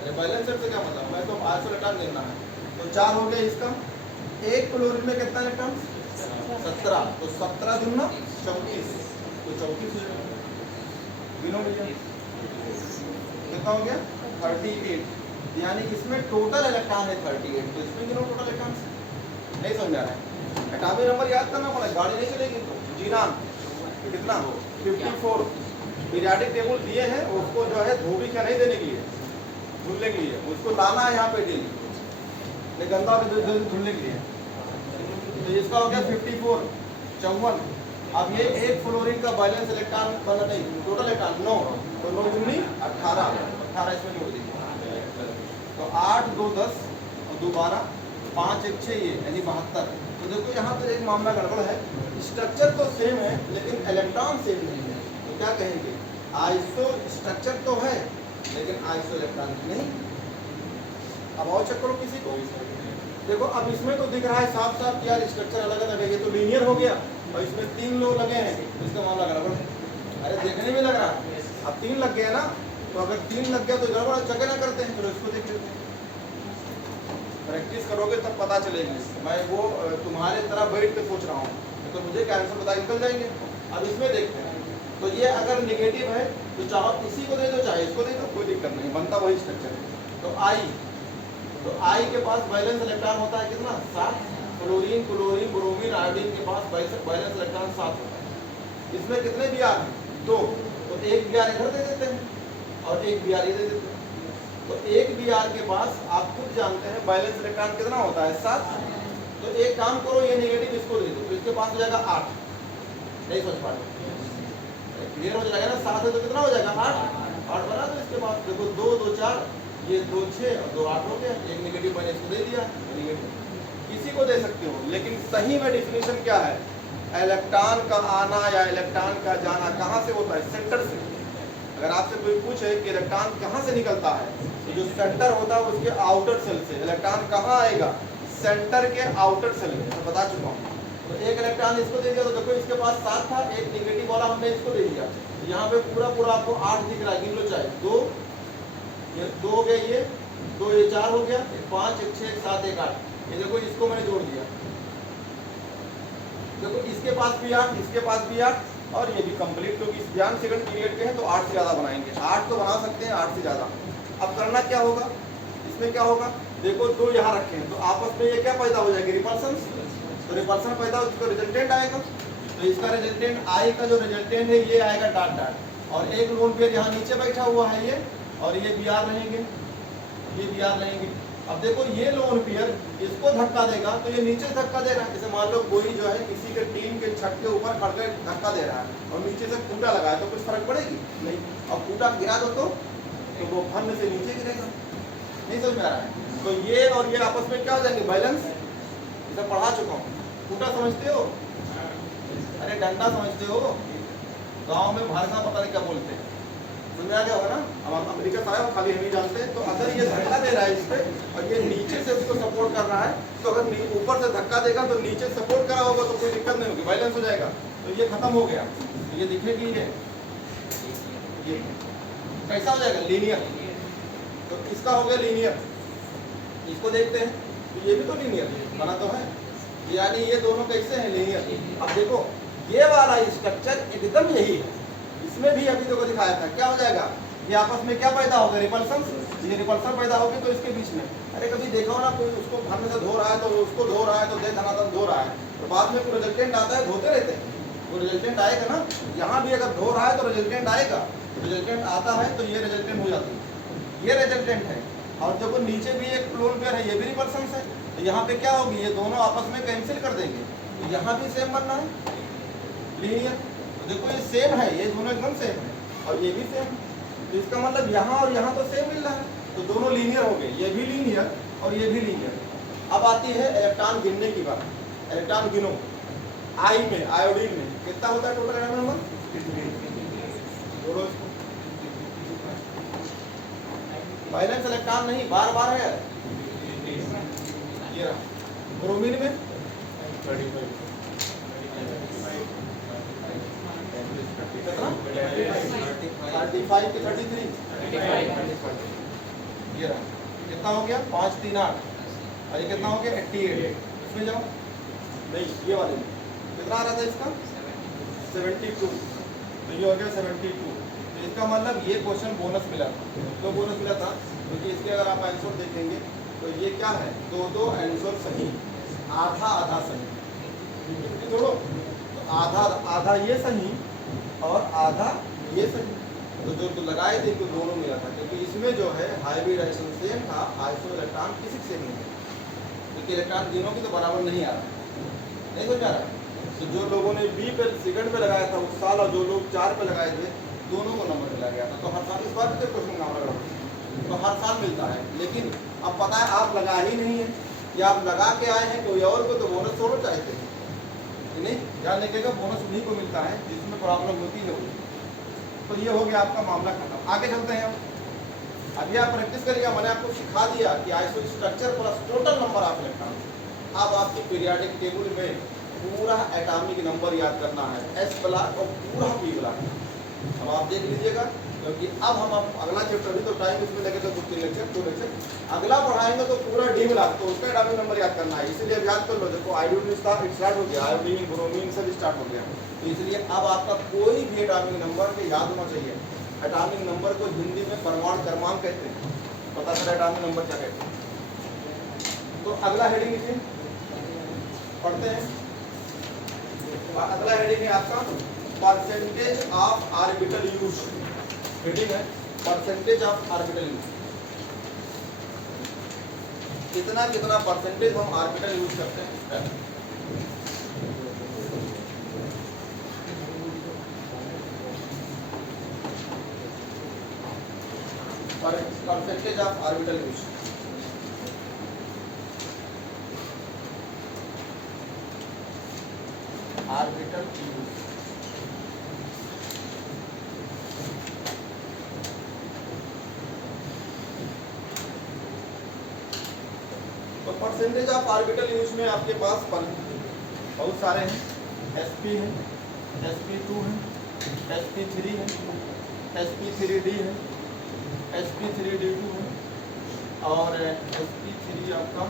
अरे बैलेंस से क्या मतलब, मैं तो आइसो इलेक्ट्रॉन गिनना है, तो 4 हो गया इसका। एक क्लोरीन में कितना इलेक्ट्रॉन, 17, तो 17 दूना 34, तो 34 गिनो भैया, कितना हो गया 38, यानी इसमें टोटल इलेक्ट्रॉन है 38, तो इसमें गिनो टोटल इलेक्ट्रॉन। नहीं समझ आ रहा है, एटॉमिक नंबर याद करना पड़ेगा, गाड़ी नहीं चलेगी तो। जीनान कितना 54 पीरियाडिक टेबल दिए हैं, उसको जो है धोबी क्या नहीं देने के लिए, धुलने के लिए, उसको लाना है यहाँ पे डेली गंदा धुलने के लिए। तो इसका हो गया 54 54। अब ये एक फ्लोरीन का बैलेंस इलेक्ट्रॉन बना नहीं, टोटल इलेक्ट्रॉन 9, तो 9 दूनी 18 इसमें जोड़ दीजिए। तो 8 2 10 और 2 12 5 1 6 ये यानी 72। तो देखो यहाँ पर एक मामला गड़बड़ है, स्ट्रक्चर तो सेम है लेकिन इलेक्ट्रॉन सेम नहीं है। तो क्या कहेंगे, आइसो स्ट्रक्चर तो है लेकिन आइसो इलेक्ट्रॉन नहीं। अब और चेक करो किसी को, देखो अब इसमें तो दिख रहा है साफ साफ कि यार स्ट्रक्चर अलग अलग है, ये तो लीनियर हो गया और इसमें 3 लो लगे हैं, इसका मामला गड़बड़ है। अरे देखने में लग रहा है, अब 3 लग गया ना, तो अगर 3 लग गया तो गड़बड़ चेक ना करते हैं, चलो इसको देख लेते हैं। प्रैक्टिस करोगे तब पता चलेगी, मैं वो तुम्हारे तरह बैठ के सोच रहा हूँ तो मुझे क्या आंसर पता निकल जाएंगे। अब इसमें देखते हैं, तो ये अगर निगेटिव है तो चाहे इसी को दे दो चाहे इसको दे दो, कोई दिक्कत नहीं, बनता वही स्ट्रक्चर है। तो आई के पास बैलेंस इलेक्ट्रॉन होता है कितना 7, क्लोरीन क्लोरीन ब्रोमीन आयोडीन के पास बैलेंस इलेक्ट्रॉन 7 होता है। इसमें कितने बी आर हैं, 2, तो एक बी आर इधर दे देते हैं और एक बी आर इधर दे देते हैं। तो एक बी आर के पास आप खुद जानते हैं बैलेंस इलेक्ट्रॉन कितना होता है 7। तो एक काम करो, ये नेगेटिव इसको दे दो, तो इसके पास हो जाएगा 8। नहीं सोच पा रहे, क्लियर हो जाएगा ना, 7 है तो कितना हो जाएगा 8 बना। तो इसके पास देखो 2 2 4, ये 2 6 और 2 8 हो गया, एक नेगेटिव मैंने इसको दे दिया, नेगेटिव किसी को दे सकते हो। लेकिन सही में डिफिनेशन क्या है, इलेक्ट्रॉन का आना या इलेक्ट्रॉन का जाना कहाँ से होता है, सेंटर से। अगर आपसे कोई पूछे कि इलेक्ट्रॉन कहाँ से निकलता है, तो जो सेंटर होता है उसके आउटर सेल से इलेक्ट्रॉन कहाँ आएगा, सेंटर के आउटर सेल में, तो बता चुका हूँ। तो एक इलेक्ट्रॉन इसको दे दिया, तो देखो इसके पास 7 था, एक नेगेटिव वाला हमने इसको दे दिया, तो यहाँ पे पूरा आपको 8 दिख रहा है, गिन लो चाहे 2 ये 2 हो गया, ये 2 ये 4 हो गया, 5 1 6 1 7 1 8। ये देखो इसको मैंने जोड़ दिया, देखो इसके पास भी 8 इसके पास भी 8 और ये भी कंप्लीट, क्योंकि ध्यान सेकंड पीरियड के हैं तो 8 से ज़्यादा बनाएंगे, 8 तो बना सकते हैं, 8 से ज़्यादा। अब करना क्या होगा, इसमें क्या होगा, देखो 2 यहाँ रखे हैं तो आपस में ये क्या पैदा हो जाएगी, रिपल्सन। तो रिपल्सन पैदा हो, उसका रिजल्टेंट आएगा, तो इसका रिजल्टेंट आई का जो रिजल्टेंट है ये आएगा डॉट डॉट, और एक लोन पेयर यहाँ नीचे बैठा हुआ है ये, और ये बी आर रहेंगे, ये बी आर रहेंगे। अब देखो ये लोन पेयर इसको धक्का देगा तो ये नीचे धक्का दे रहा है। जैसे मान लो कोई जो है किसी के टीम के छत के ऊपर खड़ कर धक्का दे रहा है और नीचे से खूंटा लगा है, तो कुछ फर्क पड़ेगी नहीं। अब खूंटा गिरा दो तो वो फन से नीचे गिरेगा, नहीं समझ में आ रहा है। तो ये और ये आपस में क्या हो जाएंगे, बैलेंस। इसे पढ़ा चुका हूँ, खूंटा समझते हो, अरे डंडा समझते हो, गाँव में भाषा पता नहीं क्या बोलते हैं, समझ में आ गया होगा ना। अब अमेरिका से आया हो, खाली हम ही जानते हैं। तो अगर ये धक्का दे रहा है इस पे और ये नीचे से उसको सपोर्ट कर रहा है, तो अगर ऊपर से धक्का देगा तो नीचे सपोर्ट करा होगा तो कोई दिक्कत नहीं होगी, बैलेंस हो जाएगा। तो ये खत्म हो गया, तो ये दिखेगी ये कैसा हो जाएगा, लीनियर। तो इसका हो गया लीनियर। इसको देखते हैं, तो ये भी तो लीनियर बना तो है, यानी ये दोनों कैसे हैं, लीनियर। अब देखो ये वाला स्ट्रक्चर एकदम यही है, इसमें भी अभी देखो दिखाया था, क्या हो जाएगा, ये आपस में क्या पैदा होगा, रिपल्सन। ये रिपल्सन पैदा होगी तो इसके बीच में, अरे कभी देखो ना कोई उसको घर से धो रहा है तो उसको धो रहा है तो दे धनातन धो रहा है, तो बाद में कोई रिजल्टेंट आता है, धोते रहते हैं, वो रिजल्टेंट आएगा ना। यहाँ भी अगर धो रहा है तो रिजल्टेंट आएगा, रिजल्टेंट आता है तो ये रिजल्टेंट हो जाती है, ये रिजल्टेंट है। और देखो नीचे भी एक लोन पेयर है, ये भी रिपल्सन है, तो यहाँ पे क्या होगी, ये दोनों आपस में कैंसिल कर देंगे, तो यहाँ भी सेम बनना है, लीनियर। तो देखो ये सेम है, ये दोनों एकदम सेम है और ये भी सेम, तो इसका मतलब यहाँ और यहाँ तो सेम मिल रहा है, तो दोनों लीनियर हो गए, ये भी लीनियर और ये भी लीनियर। अब आती है इलेक्ट्रॉन गिनने की बात, इलेक्ट्रॉन गिनो। आई में, आयोडीन में कितना होता है टोटल एटॉमिक नंबर, जोड़ो इसको। बैलेंस इलेक्ट्रॉन नहीं, बार बार है ये रहा। ब्रोमीन में 35 के 33, ये रहा। कितना हो गया, 5 3 8, और ये कितना हो गया 88। इसमें जाओ, नहीं ये वाले में कितना आ रहा था इसका 72, तो ये हो गया 72। तो इसका मतलब ये क्वेश्चन बोनस मिला था, तो बोनस मिला था क्योंकि इसके अगर आप आंसर देखेंगे तो ये क्या है, 2 आंसर सही, आधा आधा सही, जोड़ो तो आधा आधा ये सही और आधा ये सही। तो जो लगाए थे इनको दोनों मिला था, क्योंकि इसमें जो है हाइब्रिडाइजेशन सेम था, आइसो इलेक्ट्रॉन किसी सेम नहीं है, क्योंकि इलेक्ट्रॉन तीनों की तो बराबर नहीं आ रहा, नहीं समझ आ रहा। तो जो लोगों ने बी पे सेकंड पे लगाया था उस साल, और जो लोग 4 पे लगाए थे, दोनों को नंबर मिला गया था। तो हर साल इस बार भी क्वेश्चन नंबर तो हर साल मिलता है, लेकिन अब पता है आप लगा ही नहीं है, या आप लगा के आए हैं कोई और को, तो बोनस थोड़ा चाहते हैं, नहीं ध्यान रखिएगा, बोनस उन्हीं को मिलता है जिसमें प्रॉब्लम होती है। तो ये हो गया आपका मामला खत्म। आगे चलते हैं हम। अभी आप प्रैक्टिस करिएगा, मैंने आपको सिखा दिया कि iso structure plus total number of electron. अब आपकी पीरियोडिक टेबल में पूरा एटॉमिक नंबर याद करना है, एस ब्लॉक और पूरा पी ब्लॉक। अब आप देख लीजिएगा, क्योंकि अब हम अगला चैप्टर भी तो टाइम इसमें लगे तो 2 लेक्चर अगला पढ़ाएंगे, तो पूरा डी ब्लॉक, तो उसका एटॉमिक नंबर याद करना है। इसलिए अब याद कर लो, देखो आयोडीन स्टार्ट हो गया, आयोडीन ब्रोमीन सब स्टार्ट हो गया। तो इसलिए अब आपका कोई भी एटॉमिक नंबर के याद होना चाहिए। एटॉमिक नंबर को हिंदी में परमाणु क्रमांक कहते हैं। पता चला एटॉमिक नंबर क्या कहते हैं। तो अगला हेडिंग इसे पढ़ते हैं। अगला हेडिंग है आपका percentage of orbital use. Heading है परसेंटेज ऑफ ऑर्बिटल यूज। कितना कितना परसेंटेज हम ऑर्बिटल यूज करते हैं। Percentage of orbital use. Orbital use तो परसेंटेज ऑफ ऑर्बिटल यूज में आपके पास बहुत सारे हैं। sp है, sp2 है, sp3 है, sp3d है, sp3d2 है और sp3 आपका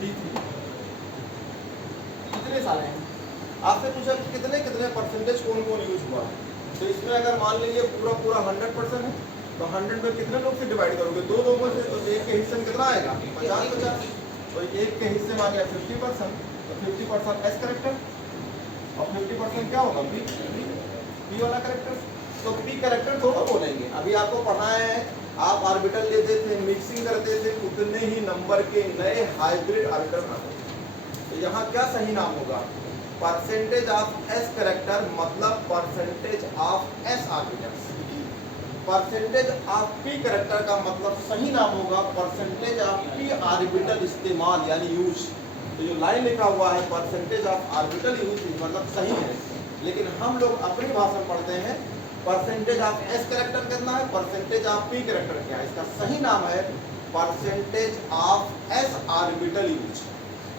d3। कितने सारे हैं। आपसे पूछा कि कितने कितने परसेंटेज कौन कौन यूज हुआ है। तो इसमें अगर मान लीजिए पूरा 100% है, तो 100 में कितने लोग से डिवाइड करोगे, 2 लोगों से, तो एक के हिस्से में कितना आएगा 50-50। तो एक के हिस्से में आ गया 50%, तो 50% एस करेक्टर और 50% क्या होगा पी वाला करेक्टर। तो पी करेक्टर थोड़ा बोलेंगे, अभी आपको पढ़ाए हैं, आप ऑर्बिटल लेते थे, मिक्सिंग करते थे, उतने ही नंबर के नए हाइब्रिड ऑर्बिटल बनाते थे। तो यहाँ क्या सही नाम होगा, परसेंटेज ऑफ एस करेक्टर मतलब percentage of S orbitals. Percentage of P character का मतलब सही नाम होगा परसेंटेज ऑफ पी ऑर्बिटल इस्तेमाल यानी यूज। तो जो लाइन लिखा हुआ है परसेंटेज ऑफ ऑर्बिटल यूज मतलब सही है, लेकिन हम लोग अपनी भाषा में पढ़ते हैं परसेंटेज ऑफ एस करेक्टर कितना है, परसेंटेज ऑफ पी करेक्टर क्या है। इसका सही नाम है percentage of S orbital use.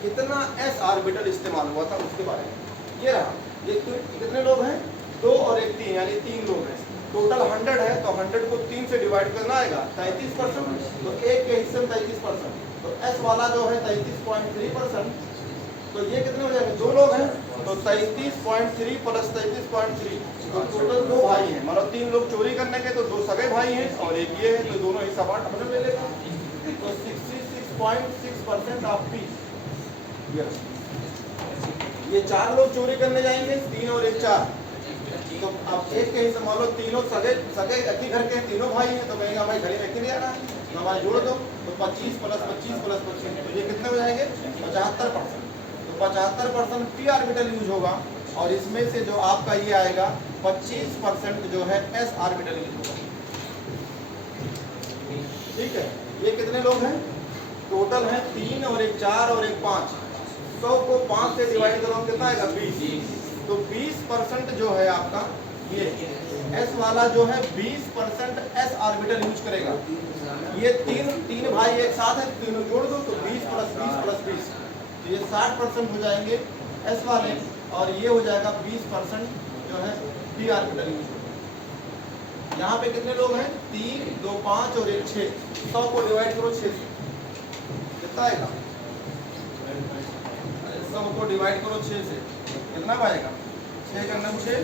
कितना एस ऑर्बिटल इस्तेमाल हुआ था उसके बारे में। ये रहा, ये कितने लोग हैं, 2 और 1 3 यानी 3 लोग हैं। टोटल 100 है, तो 100 को 3 से डिवाइड करना आएगा 33%। तो एक के हिस्से में 33%, तो एस वाला जो है 33.3%। तो ये कितने हो जाएंगे, 2 लोग हैं, तो 33.3 प्लस 33.3, तो टोटल 2 भाई हैं। मतलब 3 लोग चोरी करने के, तो 2 सगे भाई हैं और एक ये है, तो दोनों हिस्सा बांट अपने ले लेगा। तो 66.6% ऑफ पी। ये 4 लोग चोरी करने जाएंगे, 3 और 1 4। तो अब एक के हिस्से मान लो तीनों सगे एक ही घर के तीनों भाई हैं, तो कहेंगे भाई घर में नहीं आ रहा है, तो हमारे जोड़ दो, तो 25 प्लस 25 प्लस 25, तो ये कितने हो जाएंगे 75%। तो 75% पी ऑर्बिटल यूज होगा, और इसमें से जो आपका ये आएगा 25% जो है एस ऑर्बिटल यूज होगा। ठीक है, ये कितने लोग हैं, टोटल है 3 और 1 4 और 1 5। 100 को 5 से डिवाइड करो कितना आएगा 20। तो 20% जो है आपका ये एस वाला जो है 20% एस ऑर्बिटल यूज करेगा। ये तीन भाई एक साथ है, तीनों जोड़ दो तो 20 प्लस 20 प्लस 20, तो ये 60% हो जाएंगे एस वाले, और ये हो जाएगा 20% जो है पी ऑर्बिटल यूज होगा। यहाँ पे कितने लोग हैं, 3 2 5 और 1 6। 100 को डिवाइड करो 6 कितना आएगा, 100 को डिवाइड करो 6 से कितना आएगा, 6 का 9 6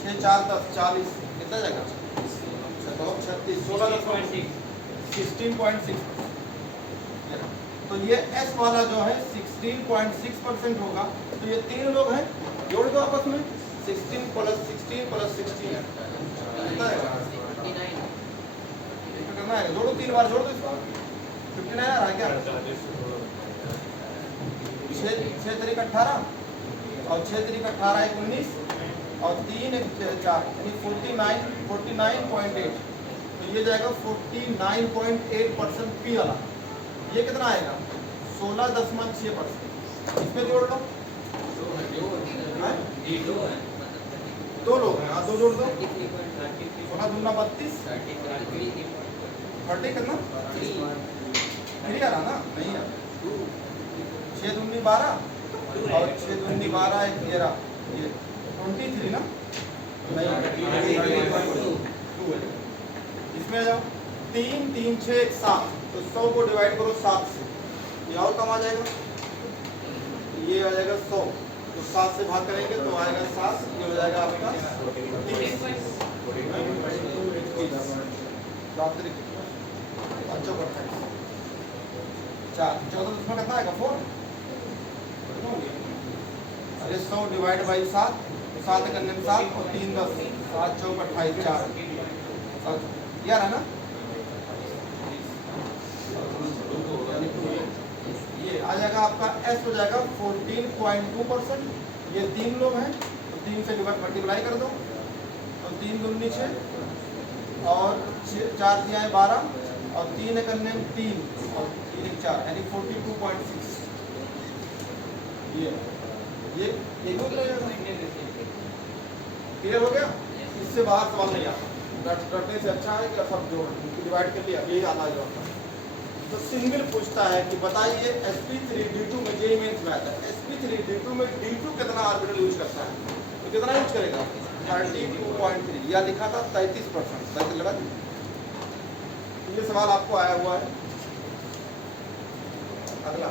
6 4 10 40 कितना जाएगा 36 16.6। तो ये एस वाला जो है 16.6% होगा। तो ये 3 लोग हैं, जोड़ दो आपस में, 16 प्लस 16 प्लस 16 कितना आएगा? इसमें करना है, जोड़ो 3 बार जोड़ दो इसको। 59 आ रहा है क्या? 6 तरीक 18 और 6 तरीक 18 1 19 और 3 1 4 यानी 49.8। तो ये जाएगा 49.8% पी वाला। ये कितना आएगा? 16.6%। इसमें जोड़ लो। दो लोग हैं, हाँ, दो जोड़ दो। 16 दूना 32, 30 कितना 3 आ रहा ना? नहीं आ 6 दूनी 12 और 6 दूनी 12 1 13, ये 23 ना? नहीं 2 है। इसमें आ जाओ 3 3 6 1 7, तो 100 को डिवाइड करो 7 से, ये और कम आ जाएगा, ये आ जाएगा 100, तो 7 से भाग करेंगे तो आएगा 7, ये हो जाएगा आपका 14 उसमें कितना आएगा 4। अरे 100 डिवाइड बाई 7, 7 करने में 7 और 3 10, 7 चौक 28 4 यार है ना? ये आ जाएगा आपका एस हो जाएगा 14.2%। ये 3 लोग हैं तो 3 से मल्टीप्लाई कर दो, तो 3 दूनी 6 और 4 दिया है 12 और 3 करने में 3 और 3 1 4 यानी 42.6। ये क्लियर हो गया? इससे बाहर सवाल नहीं आता। रटने से अच्छा है कि सब जोड़ डिवाइड कर लिया, यही आता है। तो सिंगल पूछता है कि बताइए sp3 d2 में जेई मेंस में आता है, sp3 d2 में d2 कितना ऑर्बिटल यूज करता है, तो कितना यूज करेगा? 32.3, या लिखा था 33%, 33 लगा दीजिए। ये सवाल आपको आया हुआ है। अगला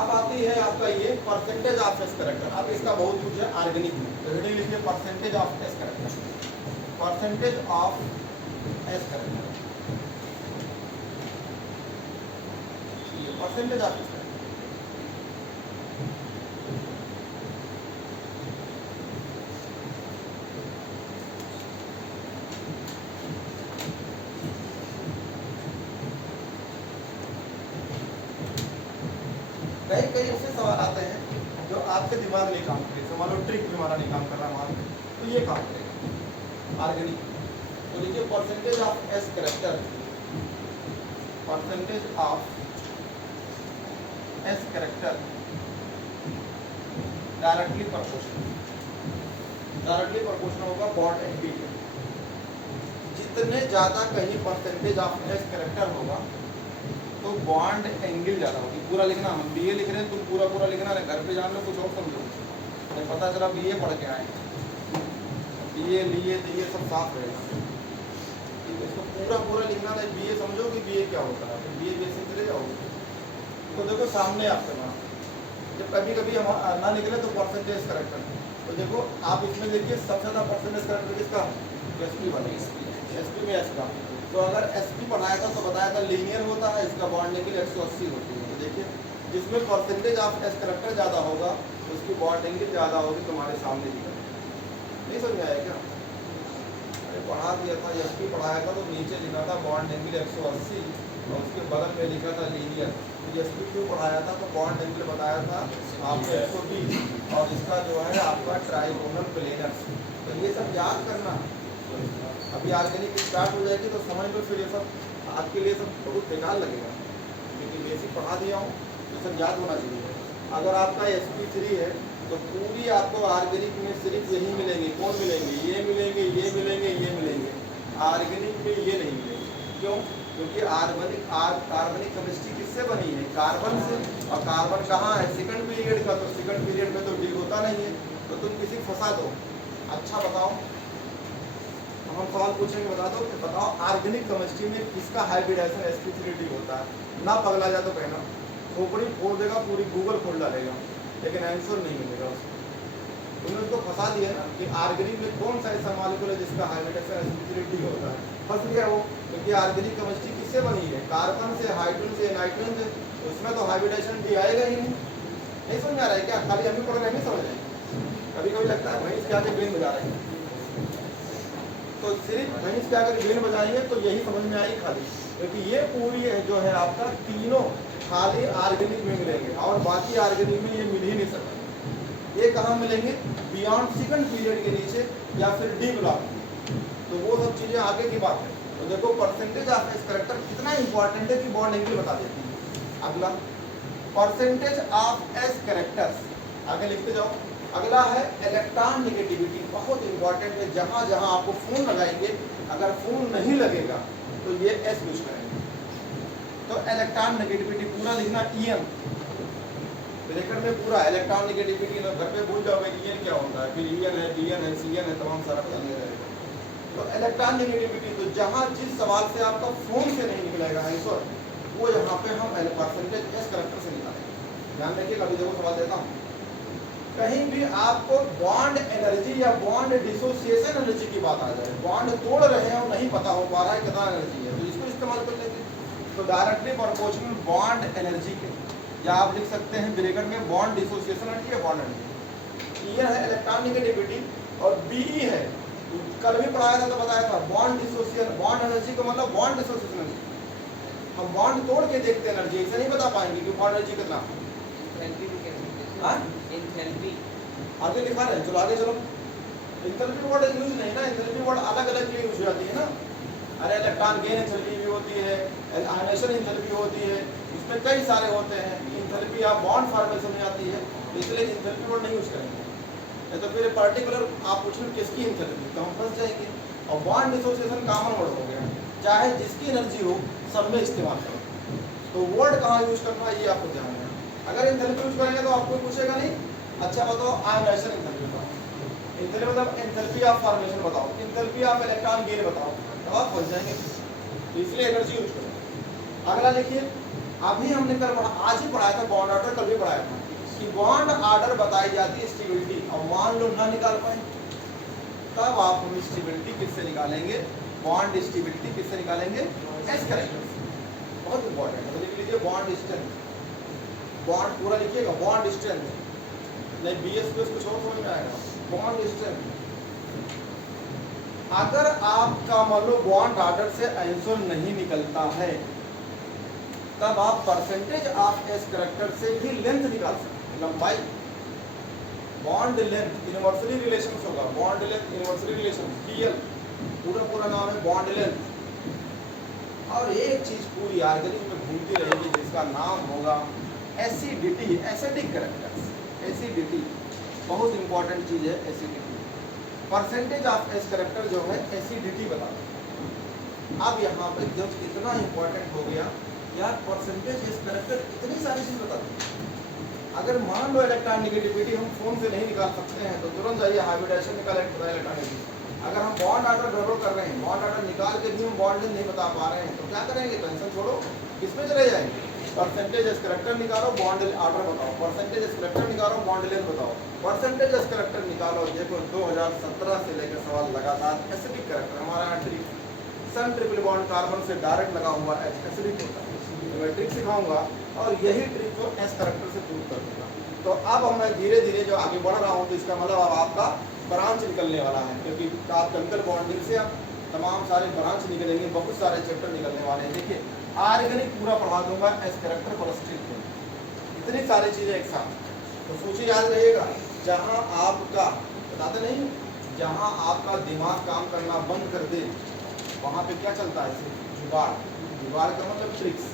अब आती है आपका ये परसेंटेज ऑफ एस करेक्टर। अब इसका बहुत यूज है ऑर्गेनिक में, तो हेडिंग लिखिए percentage of S character, percentage of S character, ये परसेंटेज ऑफ एस करेक्टर। कई कई ऐसे सवाल आते हैं जो आपके दिमाग नहीं काम करेगा, मान लो ट्रिक भी हमारा नहीं काम कर रहा मान, तो ये काम करेगा ऑर्गेनिक। तो लिखिए percentage of S character, percentage of S character directly proportional, directly proportional होगा बॉन्ड एंटी के। जितने ज़्यादा कहीं परसेंटेज ऑफ एस करेक्टर होगा तो बॉन्ड एंगल ज़्यादा होगी। पूरा लिखना, हम बीए लिख रहे हैं, तुम पूरा पूरा लिखना है, घर पे जान लो कुछ और समझो, नहीं पता चला बीए पढ़ के आए, बीए लिए तो ये सब साफ रहेगा। ठीक है, इसको पूरा पूरा लिखना नहीं, बीए समझो कि बीए क्या होता है, बीए बेसिक चले जाओगे। तो देखो सामने आपके पास जब कभी कभी हम ना निकले तो परसेंटेज करेक्टर, तो देखो आप इसमें देखिए सबसे ज़्यादा परसेंटेज करेक्टर किसका? एसपी वाला, एसपी में एस का। तो अगर एसपी पढ़ाया था तो बताया था लीनियर होता है, इसका बॉन्ड एंगल 180 होती है। तो देखिए जिसमें परसेंटेज ऑफ एस करेक्टर ज़्यादा होगा उसकी बॉन्ड एंगल ज़्यादा होगी, तुम्हारे सामने दिखा। नहीं समझ आया क्या? अरे पढ़ा दिया था, एसपी पढ़ाया था तो नीचे लिखा था बॉन्ड एंगल 180 और उसके बगल में लिखा था लीनियर। तो एसपी क्यों पढ़ाया था? तो बॉन्ड एंगल बताया था आपको 120 और इसका जो है आपका ट्राइगोनल प्लेनर। तो ये सब याद करना। अभी ऑर्गेनिक स्टार्ट हो जाएगी तो समझ लो, फिर ये सब आपके लिए सब बहुत बेकार लगेगा, क्योंकि बेसिक पढ़ा दिया हूँ तो सब याद होना चाहिए। अगर आपका sp3 है तो पूरी आपको ऑर्गेनिक में सिर्फ यही मिलेंगे। कौन मिलेंगे? ये मिलेंगे, ये मिलेंगे, ये मिलेंगे। ऑर्गेनिक में ये नहीं मिलेंगे। क्यों? क्योंकि कार्बनिक केमिस्ट्री किससे बनी है? कार्बन से। और कार्बन कहाँ है? सेकंड पीरियड का। तो सेकंड पीरियड में तो डी होता नहीं है, तो तुम किसी फंसा दो। अच्छा बताओ, हम सवाल पूछेंगे, बता दो कि बताओ ऑर्गेनिक केमिस्ट्री में किसका हाइब्रिडाइजेशन sp3d होता है? ना पगला जाए तो कहना, खोपड़ी फोड़ देगा, पूरी गूगल खोल डालेगा, लेकिन आंसर नहीं मिलेगा उसको। तुमने उसको फंसा दिया ना कि ऑर्गेनिक में कौन सा ऐसा मॉलिक्यूल है जिसका हाइब्रिडाइजेशन sp3d होता है। फंस गया वो, क्योंकि ऑर्गेनिक केमिस्ट्री किससे बनी है? कार्बन से, हाइड्रोजन से, नाइट्रोजन से। तो उसमें तो हाइब्रिडेशन डी आएगा ही नहीं समझ आ रहा है क्या? खाली हम ही पढ़ रहे हैं, नहीं समझ रहे हैं। कभी कभी लगता है भैंस के आगे बीन बजा रहे हैं, तो सिर्फ भैंस के आगे बीन बजाएंगे तो यही समझ में आएगी खाली, क्योंकि ये पूरी जो है आपका तीनों खाली ऑर्गेनिक में मिलेंगे और बाकी ऑर्गेनिक में ये मिल ही नहीं सकते। ये कहाँ मिलेंगे? बियॉन्ड सेकंड पीरियड के नीचे या फिर डी ब्लॉक। तो वो सब चीज़ें आगे की बात है। तो देखो परसेंटेज ऑफ एस करेक्टर कितना इंपॉर्टेंट है कि बॉन्ड एंगल बता देती है। अगला परसेंटेज ऑफ एस करेक्टर्स, आगे लिखते जाओ। अगला है इलेक्ट्रॉन नेगेटिविटी, बहुत इंपॉर्टेंट है। जहाँ जहाँ आपको फोन लगाएंगे, अगर फोन नहीं लगेगा तो ये एस यूज करेंगे। तो इलेक्ट्रॉन नेगेटिविटी पूरा लिखना EN ब्रैकेट में पूरा इलेक्ट्रॉन नेगेटिविटी। घर पे भूल जाओगे कि EN क्या होता है, फिर EN है, BN है, CN है, तमाम सारा पता नहीं रहेगा। तो इलेक्ट्रॉन नेगेटिविटी, तो जहाँ जिस सवाल से आपका फोन से नहीं निकलेगा आंसर, वो यहाँ पे हम परसेंटेज एस करेक्टर से निकालेंगे। ध्यान रखिएगा, अभी देखो सवाल देता हूँ। कहीं भी आपको बॉन्ड एनर्जी या बॉन्ड डिसोसिएशन एनर्जी की बात आ जाए, बॉन्ड तोड़ रहे हैं और नहीं पता हो पा रहा है कितना एनर्जी है, तो इसको इस्तेमाल कर लेंगे। तो डायरेक्टली प्रोपोर्शनल बॉन्ड एनर्जी के, या आप लिख सकते हैं ब्रैकेट में बॉन्ड डिसोसिएशन एनर्जी या बॉन्ड एनर्जी। ये है इलेक्ट्रॉन नेगेटिविटी और BE है, कल भी पढ़ाया था तो बताया था, बॉन्ड डिसोसिएशन, बॉन्ड एनर्जी का मतलब बॉन्ड डिसोसिएशन एनर्जी। हम बॉन्ड तोड़ के देखते हैं एनर्जी, ऐसे नहीं बता पाएंगे कि बॉन्ड एनर्जी कितना। आगे लिखा रहे हैं, चलो आगे चलो। इंथैल्पी वर्ड यूज नहीं ना, इंथैल्पी वर्ड अलग अलग यूज हो जाती है ना। अरे इलेक्ट्रॉन गेन इंथैल्पी भी होती है, आयनेशन इंथैल्पी होती है, इसमें कई सारे होते हैं। इंथैल्पी आप बॉन्ड फॉर्मेशन में आती है, इसलिए इंथैल्पी वर्ड नहीं यूज करेंगे। तो फिर पर्टिकुलर आप पूछें किसकी इंथैल्पी, तो हम फंस जाएंगे। और बॉन्ड डिसोसिएशन कॉमन वर्ड हो गया, चाहे जिसकी एनर्जी हो सब में इस्तेमाल करो। तो वर्ड कहाँ यूज करना है ये आपको ध्यान रखना। अगर इंथैल्पी यूज करेंगे तो आपको पूछेगा नहीं, अच्छा बताओ आयनेशन इंथैल्पी बताओ, इंथैल्पी मतलब एंथैल्पी ऑफ फॉर्मेशन बताओ, एंथैल्पी ऑफ इलेक्ट्रॉन गेन बताओ, तो आप फंस जाएंगे। तो इसलिए एनर्जी यूज करो। अगला देखिए, अभी हमने कल आज ही पढ़ाया था बॉन्ड ऑर्डर, कल भी पढ़ाया था कि बॉन्ड ऑर्डर बताई जाती है स्टेबिलिटी। और मान लो ना निकाल पाए, तब आप हम स्टेबिलिटी किससे निकालेंगे? बॉन्ड स्टेबिलिटी किससे निकालेंगे? एस करेक्टर से। बहुत इंपॉर्टेंट है, तो लिख लीजिए बॉन्ड स्ट्रेंथ। बॉन्ड पूरा लिखिएगा, बॉन्ड स्ट्रेंथ नहीं, BS कुछ और समझ में आएगा। बॉन्ड स्ट्रेंथ, अगर आपका मान लो बॉन्ड ऑर्डर से आंसर नहीं निकलता है, तब आप परसेंटेज ऑफ एस करेक्टर से भी लेंथ निकाल सकते हैं, लंबाई। बॉन्ड लेंथ यूनिवर्सली रिलेशन होगा, bond length universally relation, PL पूरा नाम है बॉन्ड लेंथ। और एक चीज पूरी ऑर्गेनिक में घूमती रहेगी जिसका नाम होगा एसिडिटी, एसिडिक करेक्टर्स। एसिडिटी बहुत इंपॉर्टेंट चीज है, acidity. Percentage of S character जो है एसिडिटी बता दो। अब यहाँ पे जब इतना इंपॉर्टेंट हो गया यार, परसेंटेज एस करेक्टर इतनी सारी चीज बता दो। अगर मान लो इलेक्ट्रॉन नेगेटिविटी हम फोन से नहीं निकाल सकते हैं, तो तुरंत जाइए हाइब्रिडेशन निकालें इलेक्ट्रॉन नेगेटिविटी। अगर हम बॉन्ड ऑर्डर गड़बड़ कर रहे हैं, बॉन्ड ऑर्डर निकाल के भी हम बॉन्ड नहीं बता पा रहे हैं, तो क्या करेंगे? टेंशन छोड़ो, किसमें चले जाएंगे? परसेंटेज एस करेक्टर निकालो, बॉन्ड ऑर्डर बताओ, परसेंटेज एस करेक्टर निकालो, बॉन्ड लेंथ बताओो, परसेंटेज एस करेक्टर निकालो। देखो 2017 से लेकर सवाल लगातार एसिडिक करेक्टर, हमारा यहाँ ट्रिक सन ट्रिपल बॉन्ड कार्बन से डायरेक्ट लगा हुआ एसिडिक होता है। तो मैं ट्रिक सिखाऊंगा और यही ट्रिक को एस करेक्टर से प्रूव कर दूंगा। तो अब मैं धीरे धीरे जो आगे बढ़ रहा हूँ, तो इसका मतलब अब आपका ब्रांच निकलने वाला है, क्योंकि आप केमिकल बॉन्डिंग से अब तमाम सारे ब्रांच निकलेंगे, बहुत सारे चैप्टर निकलने वाले हैं। देखिए ऑर्गेनिक पूरा पढ़ा दूंगा, एस करेक्टर कोलेस्ट्रॉल, इतनी सारी चीज़ें एक साथ। तो सोचिए, याद रहिएगा, जहाँ आपका बताते नहीं, जहाँ आपका दिमाग काम करना बंद कर दे, वहाँ पे क्या चलता है? जुगाड़। जुगाड़ का मतलब ट्रिक्स।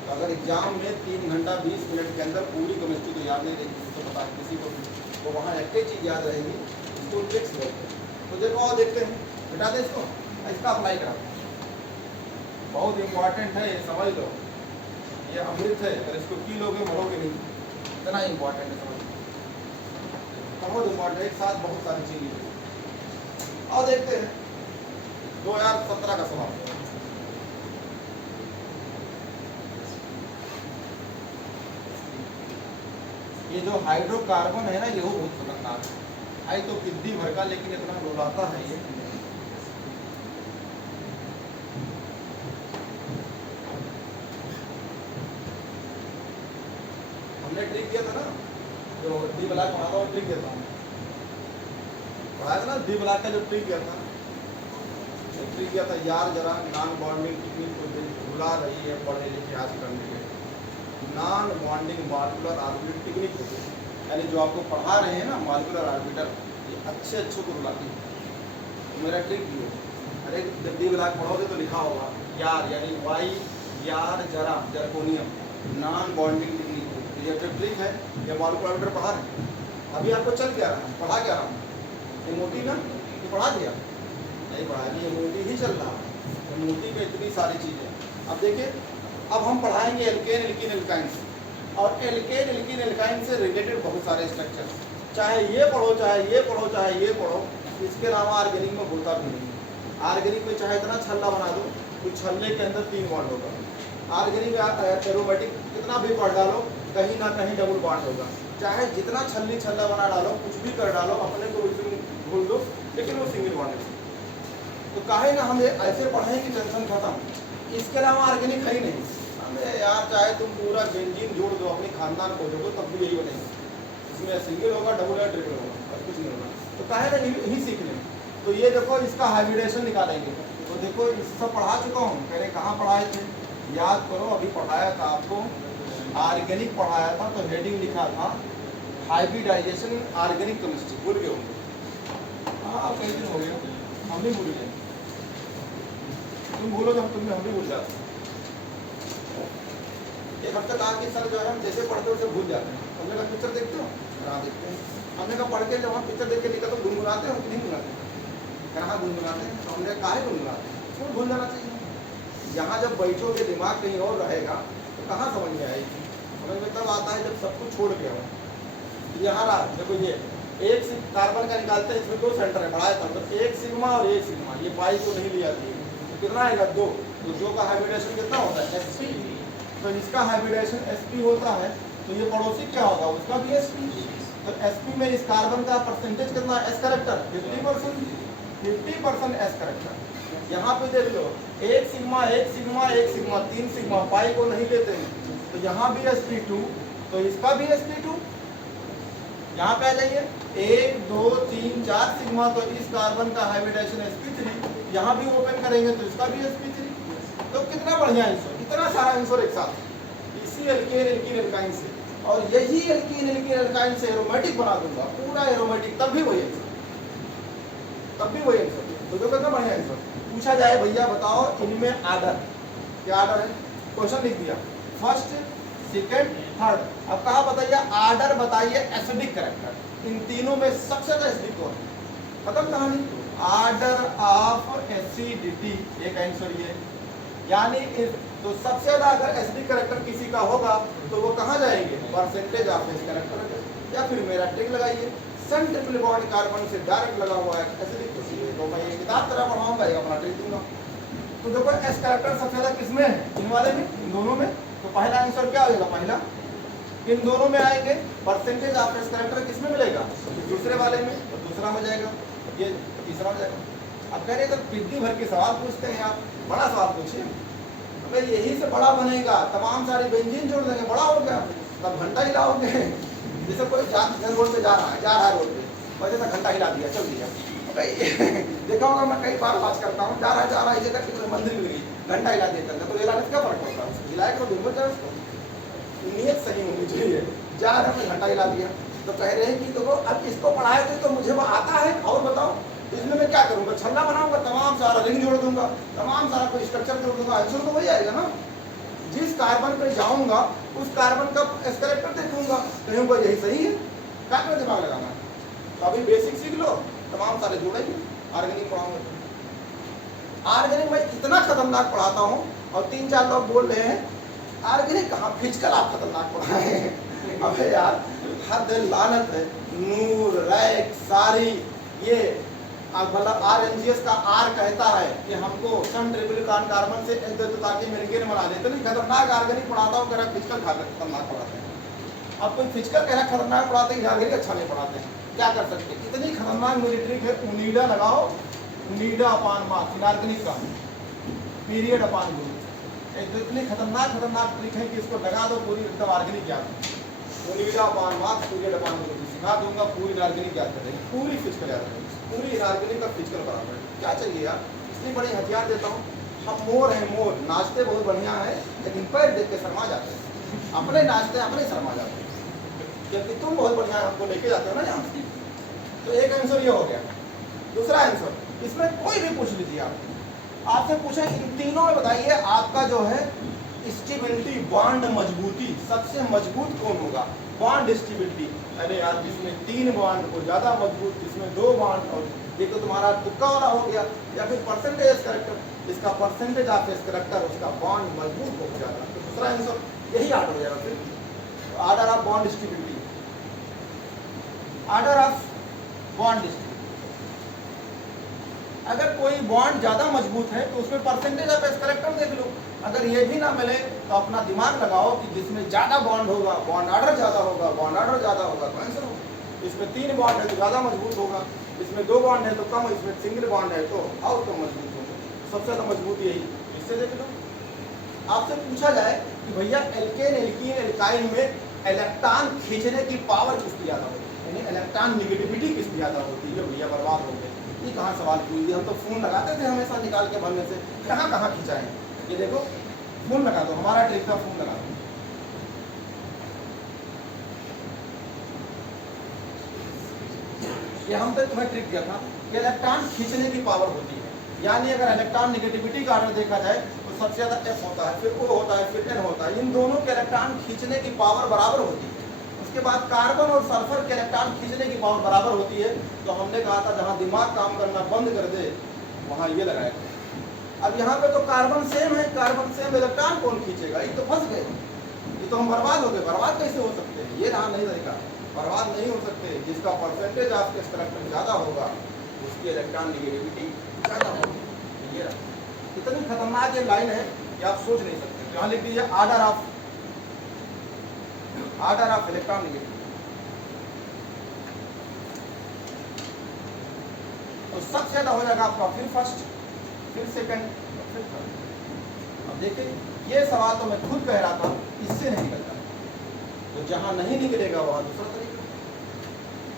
तो अगर एग्जाम में 3 घंटा 20 मिनट के अंदर पूरी केमिस्ट्री तो याद नहीं रहेगी, तो पता है किसी को भी, तो वहाँ एक ही चीज़ याद रहेगी, इसको ट्रिक्स बोलते हैं। तो देखो और देखते हैं, बेटा दे इसको, इसका अप्लाई करा, बहुत इंपॉर्टेंट है, ये समझ लो, ये अमृत है, अगर इसको पी लोगे मरोगे नहीं, इतना इंपॉर्टेंट है, समझ लो, बहुत इंपॉर्टेंट है, एक साथ बहुत सारी चीज़ें। और देखते हैं 2017 का सवाल। ये जो हाइड्रोकार्बन है ना, ये वो बहुत खतरनाक है। आई तो किद्दी भर का, लेकिन इतना रुलाता है ये। ब्लॉक पढ़ाता हूँ, ट्रिक देता हूँ। पढ़ाया था ना डी ब्लॉक का जो ट्रिक किया था, ट्रिक किया था यार जरा नॉन बॉन्डिंग टेक्निक को भुला रही है पढ़ने लिखे आज करने के। Non bonding molecular orbital technique होती है, यानी जो आपको पढ़ा रहे हैं ना मॉलिक्यूलर ऑर्बिटल, ये अच्छे को बुलाती है। तो मेरा ट्रिक भी है, अरे जब डी ब्लॉक पढ़ोगे तो लिखा होगा यार यानी वाई यार जरा जरकोनियम नॉन बॉन्डिंग टेक्निक। तो ये जो ट्रिक है ये मॉलिक्यूलर ऑर्बिटल पढ़ा रहे हैं। अभी आपको चल क्या रहा है, पढ़ा क्या रहा हूँ, ये मोटी ना ये पढ़ा दिया नहीं पढ़ाया, ये मोटी ही चल रहा है। मोटी में इतनी सारी चीज़ें। अब देखिए अब हम पढ़ाएंगे एल्केन एल्कीन एल्काइन से, और एल्केन एल्कीन एल्काइन से रिलेटेड बहुत सारे स्ट्रक्चर, चाहे ये पढ़ो चाहे ये पढ़ो चाहे ये पढ़ो, इसके अलावा ऑर्गेनिक में होता भी नहीं। ऑर्गेनिक में चाहे इतना छल्ला बना दो, तो छल्ले के अंदर 3 बॉन्ड होगा। ऑर्गेनिक एरोमेटिक कितना भी पढ़ डालो, कहीं ना कहीं डबल बॉन्ड होगा। चाहे जितना छल्ला बना डालो, कुछ भी कर डालो, अपने को भूल दो, लेकिन वो सिंगल बॉन्ड है। तो काहे ना हम ऐसे पढ़ें कि टेंशन खत्म। इसके अलावा ऑर्गेनिक है ही नहीं। हमें यार चाहे तुम पूरा बेंजीन जोड़ दो अपने खानदान को देखो तब भी यही बनेगा, इसमें सिंगल होगा डबल या ट्रिपल होगा और कुछ नहीं होगा। तो काहे ना यही सीख लें। तो ये देखो इसका हाइब्रिडेशन निकालेंगे। तो देखो इस सब पढ़ा चुका हूँ, कह रहे कहाँ पढ़ाए थे, याद करो अभी पढ़ाया था आपको, ऑर्गेनिक पढ़ाया था। तो हेडिंग लिखा था हाइब्रिडाइजेशन ऑर्गेनिक केमिस्ट्री, भूल गए होंगे। हाँ कई दिन हो गए, हम भी भूल गए। तुम भूलो जब तुमने हम भी भूल जाते। एक हफ्ते कहा कि सर जो है हम जैसे पढ़ते उसे भूल जाते हैं। हमने कहा पिक्चर देखते हो, हाँ देखते हैं। हमने कहा पढ़ के जब हम पिक्चर देख के निकल तो गुनगुनाते हो कि नहीं गुनगुनाते, कहाँ गुनगुनाते हैं। तो हमने काहे गुनगुनाते हैं, क्यों भूल जाना चाहिए। यहाँ जब बैठोगे दिमाग कहीं और रहेगा तो कहाँ समझ में आएगी। समझ में तब आता है जब सब कुछ छोड़ के आओ। यहाँ रहा देखो ये एक कार्बन का निकालते हैं, इसमें 2 सेंटर है, बढ़ाया था तो 1 सिग्मा और 1 सिग्मा, ये पाई को नहीं लिया था। तो कितना आएगा 2, तो 2 का हाइब्रिडेशन कितना होता है sp। तो इसका हाइब्रिडेशन sp होता है, तो ये पड़ोसी क्या होगा उसका भी sp। तो sp में इस कार्बन का परसेंटेज कितना है, s करेक्टर 50% s करेक्टर। यहाँ पे देख लो 1 सिग्मा 1 सिग्मा 1 सिग्मा 3 सिग्मा, पाई को नहीं लेते हैं। तो यहाँ भी sp2, तो इसका भी sp2। यहाँ पे आ जाइए 1 2 3 4 सिग्मा, तो इस कार्बन का हाइब्रिडेशन sp3। यहाँ भी ओपन करेंगे तो इसका भी sp3। तो कितना बढ़िया आंसर, इतना सारा आंसर एक साथ इसी एल्केन एल्कीन एल्काइन से। और यही एल्कीन एल्कीन एल्काइन से एरोमेटिक बना दूंगा, पूरा एरोमेटिक, तब भी वही आंसर। तो जो कितना बढ़िया आंसर। पूछा जाए भैया बताओ इनमें आर्डर क्या, आर्डर है, क्वेश्चन लिख दिया फर्स्ट सेकेंड थर्ड। अब कहा बताइए आर्डर, बताइए एसिडिक कैरेक्टर, इन तीनों में सबसे ज्यादा एसिडिक कौन है, खत्म कहानी। आर्डर ऑफ एसिडिटी एक आंसर ये, यानी तो सबसे ज्यादा अगर एसिडिक कैरेक्टर किसी का होगा तो वो कहाँ जाएंगे, परसेंटेज ऑफ इस कैरेक्टर। या फिर मेरा ट्रिक लगाइए, सन ट्रिपल बॉन्ड कार्बन से डायरेक्ट लगा हुआ है एसिडिक, तो मैं ये किताब तरह पढ़ाऊंगा, ये अपना ट्रिक दूंगा। तो देखो एस कैरेक्टर सबसे ज्यादा किसमें है, इन वाले में, इन दोनों में। तो पहला आंसर क्या होगा, पहला इन दोनों में आएंगे। परसेंटेज ऑफ एस कैरेक्टर किसमें मिलेगा, दूसरे वाले में, तो दूसरा में जाएगा, ये तीसरा में जाएगा। अब कह रहे तो पिद्दी भर के सवाल पूछते हैं आप, बड़ा सवाल पूछिए। अगर यही से बड़ा बनेगा, तमाम सारी बेंजीन जोड़ देंगे, बड़ा हो गया, तब घंटा हिलाओगे। जैसे कोई रोड पे जा रहा है रोड पे, वैसे तो घंटा हिला दिया, चल दिया। देखा होगा, मैं कई बार बात करता हूँ, जा रहा है इसे करके मंदिर मिल गई, घंटा हिला दिया चलता। तो हिलाने से क्या फर्क पड़ता है, हिलाए को बिल्कुल जाए, उसको नीयत सही होनी चाहिए। जा रहा है घंटा हिला दिया, तो कह रहे हैं कि देखो अब इसको पढ़ाए तो मुझे वो आता है, और बताओ इसमें मैं क्या करूँगा, छल्ला बनाऊंगा, तमाम सारा रिंग जोड़ दूंगा, तमाम सारा कोई स्ट्रक्चर जोड़ दूंगा, आंसर तो वही आएगा ना। जिस कार्बन पे जाऊंगा उस कार्बन का एस कैरेक्टर देखूंगा, कहूँगा यही सही है, क्या कर दिमाग लगाना है। तो अभी बेसिक सीख लो, तमाम सारे जोड़ेंगे, ऑर्गेनिक पढ़ाऊंगा। ऑर्गेनिक मैं इतना खतरनाक पढ़ाता हूँ, और 3-4 लोग बोल रहे हैं ऑर्गेनिक कहाँ, फिजिकल आप खतरनाक पढ़ाए हैं। अबे यार हद लानत है, नूर रैक सारी ये मतलब RNGS का R कहता है कि हमको सन ट्रिपल कार्बन से ताकि मेरिकेन बना दे। तो नहीं खतरनाक ऑर्गेनिक पढ़ाता हूँ, कह रहा फिजिकल खतरनाक पढ़ाते हैं। अब कोई फिजिकल कह रहा खतरनाक पढ़ाते हैं, ऑर्गेनिक अच्छा नहीं पढ़ाते हैं, क्या कर सकते हैं। इतनी खतरनाक मेरी ट्रिक है, उनीडा लगाओ, उनीडा अपान मार्क्स इनऑर्गेनिक का पीरियड अपान गुरु। इतनी खतरनाक ट्रिक है कि इसको लगा दो पूरी एकदम ऑर्गेनिक याद, उनीडा अपान मार्क्स पीरियड अपान गुरु। सिखा दूंगा पूरी इनऑर्गेनिक याद करेंगे, पूरी फिजिकल याद करेंगे, पूरी इनऑर्गेनिक का फिजिकल बराबर क्या चाहिए यार। इसलिए बड़े हथियार देता हूँ। हम मोर हैं, मोर नाचते बहुत बढ़िया है लेकिन पैर देख के शर्मा जाते हैं, अपने नाचते हैं अपने शर्मा जाते हैं, क्योंकि तुम बहुत बढ़िया हमको लेके जाते हो ना यहाँ से। तो एक आंसर ये हो गया। दूसरा आंसर इसमें कोई भी पूछ लीजिए आप, आपसे पूछे इन तीनों में बताइए आपका जो है स्टेबिलिटी बॉन्ड मजबूती सबसे मजबूत कौन होगा। बॉन्ड स्टेबिलिटी, अरे यार जिसमें 3 बॉन्ड हो ज़्यादा मजबूत, जिसमें 2 बॉन्ड और ये तो तुम्हारा तुक्का वाला हो गया, या फिर परसेंटेज करेक्टर, इसका परसेंटेज ऑफ इस करेक्टर उसका बॉन्ड मजबूत हो जाएगा। तो दूसरा आंसर यही आर्डर हो जाएगा। फिर order of bond stability, order of bond stability. अगर कोई बॉन्ड ज़्यादा मजबूत है तो उसमें परसेंटेज ऑफ इस करेक्टर देख लो। अगर ये भी ना मिले तो अपना दिमाग लगाओ कि जिसमें ज़्यादा बॉन्ड होगा बॉन्ड ऑर्डर ज़्यादा होगा, बॉन्ड ऑर्डर ज़्यादा होगा तो आंसर होगा। इसमें 3 बॉन्ड है तो ज़्यादा मजबूत होगा, इसमें 2 बॉन्ड है तो कम, इसमें सिंगल बॉन्ड है तो और कम मजबूत होगा। सबसे ज़्यादा मजबूत यही, इससे देख लो। आपसे पूछा जाए कि भैया एल्केन एल्कीन एल्काइन में इलेक्ट्रॉन खींचने की पावर किसकी ज़्यादा होती है, यानी इलेक्ट्रॉन निगेटिविटी किसकी ज़्यादा होती है, भैया बर्बाद हो गए। ये कहाँ सवाल पूछ दिया, हम तो फोन लगाते थे हमेशा निकाल के भरने से, कहाँ कहाँ खिंचाएं। ये देखो फोन लगा दो, हमारा ट्रिक था फोन लगा दो। ये हम तो तुम्हें ट्रिक दिया था कि इलेक्ट्रॉन खींचने की पावर होती है, यानी अगर इलेक्ट्रॉन निगेटिविटी का ऑर्डर देखा जाए तो सबसे ज़्यादा F होता है, फिर O होता है, फिर N होता है। इन दोनों के इलेक्ट्रॉन खींचने की पावर बराबर होती है। उसके बाद कार्बन और सल्फर के इलेक्ट्रॉन खींचने की पावर बराबर होती है। तो हमने कहा था जहाँ दिमाग काम करना बंद कर दे वहाँ ये लगाया। अब यहाँ पे तो कार्बन सेम है, कार्बन सेम, इलेक्ट्रॉन कौन खींचेगा, ये तो फंस गए, ये तो हम बर्बाद हो गए। बर्बाद कैसे हो सकते हैं, ये रहा नहीं तरीका, बर्बाद नहीं हो सकते। जिसका परसेंटेज आपके स्ट्रक्चर ज़्यादा होगा उसकी इलेक्ट्रॉन निगेटिविटी ज़्यादा होगी। ये इतनी खतरनाक ये लाइन है कि आप सोच नहीं सकते। यहाँ लिख दीजिए आर्डर ऑफ इलेक्ट्रॉन निगेटिविटी। तो सबसे ज़्यादा हो जाएगा आपका फिर फर्स्ट, फिर सेकंड, फिर थर्ड। अब देखिए ये सवाल तो मैं खुद कह रहा था इससे नहीं निकलता, तो जहाँ नहीं निकलेगा वहाँ दूसरा तरीका।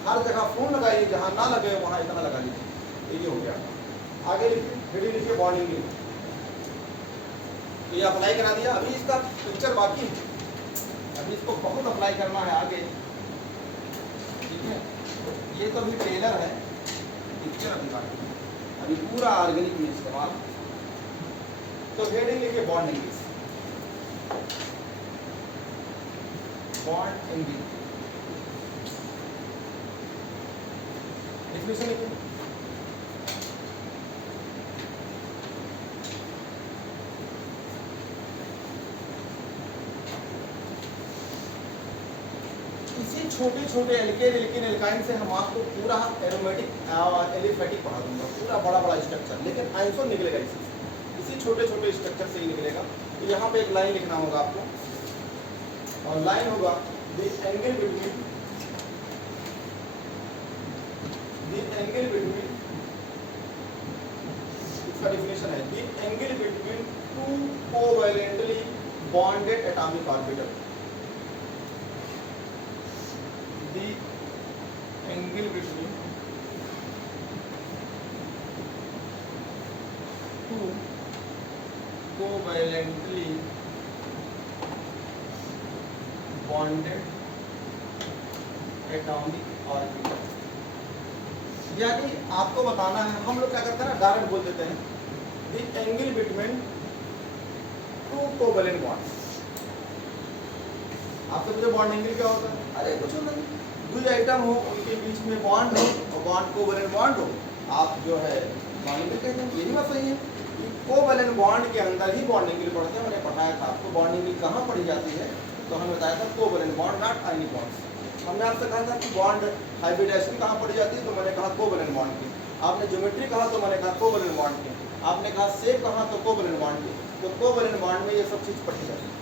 हर जगह फोन लगाइए, जहाँ ना लगे वहाँ इतना लगा लीजिए। ये हो गया। आगे लिखिए, फिर लिखिए बॉन्डिंग। ये अप्लाई करा दिया, अभी इसका पिक्चर बाकी है, अभी इसको बहुत अप्लाई करना है आगे, ठीक है। ये तो अभी टेलर है, पिक्चर अभी बाकी है, अभी पूरा ऑर्गेनिक में इस्तेमाल। तो हेडिंग लिखिए bond English, bond English. Definition लिखिए, छोटे छोटे एल्केन एल्कीन एल्काइन से हम आपको पूरा एरोमेटिक एलिफेटिक पढ़ा दूंगा, पूरा बड़ा बड़ा स्ट्रक्चर, लेकिन आंसर निकलेगा इसी छोटे छोटे स्ट्रक्चर से ही निकलेगा। तो यहाँ पे एक लाइन लिखना होगा आपको, और लाइन होगा द एंगल बिटवीन इसका डिफिनेशन है the angle between 2 covalently bonded atomic orbital. The angle between 2 covalently bonded atomic orbital, यानी आपको बताना है, हम लोग क्या करते हैं ना डायरेक्ट बोल देते हैं the angle between 2 covalent bonds। आपसे मुझे बॉन्ड एंगल क्या होता है, अरे कुछ नहीं, 2 आइटम हो उनके बीच में बॉन्ड हो और बॉन्ड कोवैलेंट बॉन्ड हो, आप जो है बॉन्ड एंगल कहते हैं। यही बात सही है कि कोवैलेंट बॉन्ड के अंदर ही बॉन्ड एंगल पढ़ते हैं। मैंने पढ़ाया था आपको बॉन्ड एंगल कहाँ पढ़ी जाती है, तो हमें बताया था covalent bond, not ionic bonds. हमने आपसे कहा था कि बॉन्ड हाइब्रिडाइजेशन कहाँ पढ़ी जाती है, तो मैंने कहा कोवैलेंट बॉन्ड की। आपने ज्योमेट्री कहा तो मैंने कहा कोवैलेंट बॉन्ड की। आपने कहा शेप कहा तो कोवैलेंट बॉन्ड की। तो कोवैलेंट बॉन्ड में ये सब चीज़ पढ़ी जाती है।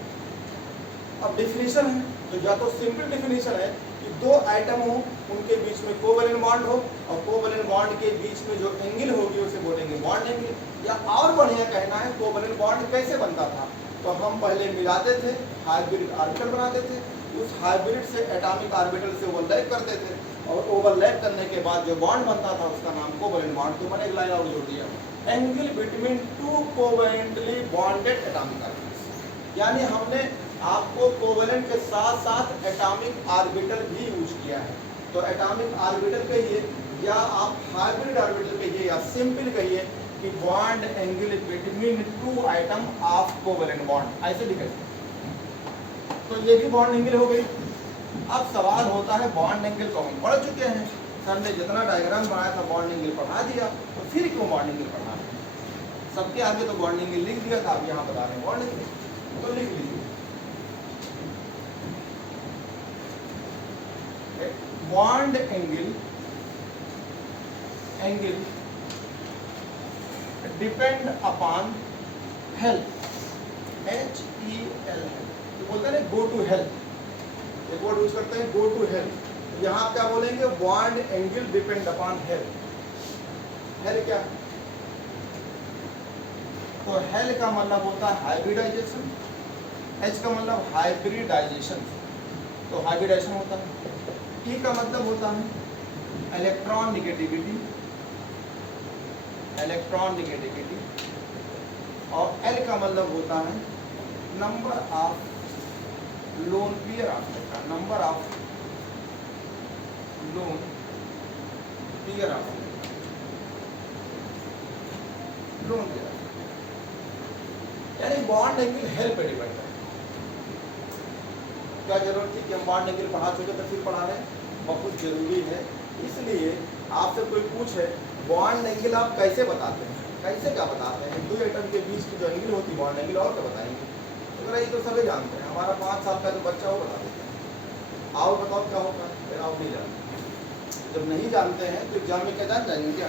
अब डिफिनीशन है, तो या तो सिंपल डिफिनीशन है कि 2 आइटम हो उनके बीच में कोवैलेंट बॉन्ड हो और कोवैलेंट बॉन्ड के बीच में जो एंगल होगी उसे बोलेंगे बॉन्ड एंगल, या और बढ़िया कहना है कोवैलेंट बॉन्ड कैसे बनता था। तो हम पहले मिलाते थे, हाइब्रिड ऑर्बिटल बनाते थे, उस हाइब्रिड से एटॉमिक ऑर्बिटल से ओवरलैप करते थे, और ओवरलैप करने के बाद जो बॉन्ड बनता था उसका नाम कोवेलेंट बॉन्ड, तो मैंने एक लाइन और जोड़ दिया, angle between two covalently bonded atomic orbitals. यानी हमने आपको कोवेलेंट के साथ साथ एटॉमिक ऑर्बिटल भी यूज किया है। तो एटॉमिक ऑर्बिटल कहिए या आप हाइब्रिड ऑर्बिटल कहिए या सिंपल कहिए कि bond angle between two item of covalent bond, ऐसे लिखे। तो ये भी बॉन्ड एंगल हो गई। अब सवाल होता है बॉन्ड एंगल को हम पढ़ चुके हैं, सर ने जितना डायग्राम बनाया था बॉन्ड एंगल पढ़ा दिया, तो फिर क्यों बॉन्ड एंगल पढ़ा? सबके आगे तो बॉन्ड एंगल लिख दिया था, आप यहाँ बता रहे हैं बॉन्ड एंगल, तो लिख लीजिए bond angle depend upon health, HEL, तो बोलते हैं गो टू हेल्थ, एक वर्ड यूज करते हैं गो टू हेल्थ। यहाँ आप क्या बोलेंगे? Bond angle depend upon health. Health क्या? तो हेल्थ का मतलब होता है हाइब्रिडाइजेशन, H का मतलब हाइब्रिडाइजेशन, तो हाइब्रिडाइजेशन होता है। E का मतलब होता है इलेक्ट्रॉन निगेटिविटी, और L का मतलब होता है number of loan pair of, number of loan pair of, lone pair, यानी बॉन्ड एंगल हेल्थ पे डिपेंड है। क्या जरूरत थी कि हम बॉन्ड एंगल पढ़ा चुके तो फिर पढ़ा रहे? बहुत जरूरी है। इसलिए आपसे कोई पूछे बॉन्ड एंगल आप कैसे बताते हैं, कैसे क्या बताते हैं, दो एटम के बीच की जो एंगल होती है बॉन्ड एंगल, और क्या बताएंगे? तो ये तो सभी जानते हैं, हमारा 5 साल का जो बच्चा वो बता देते हैं। आओ बताओ क्या होता है, फिर आप नहीं जानते। जब नहीं जानते हैं तो एग्जाम में क्या जान जाएंगे क्या?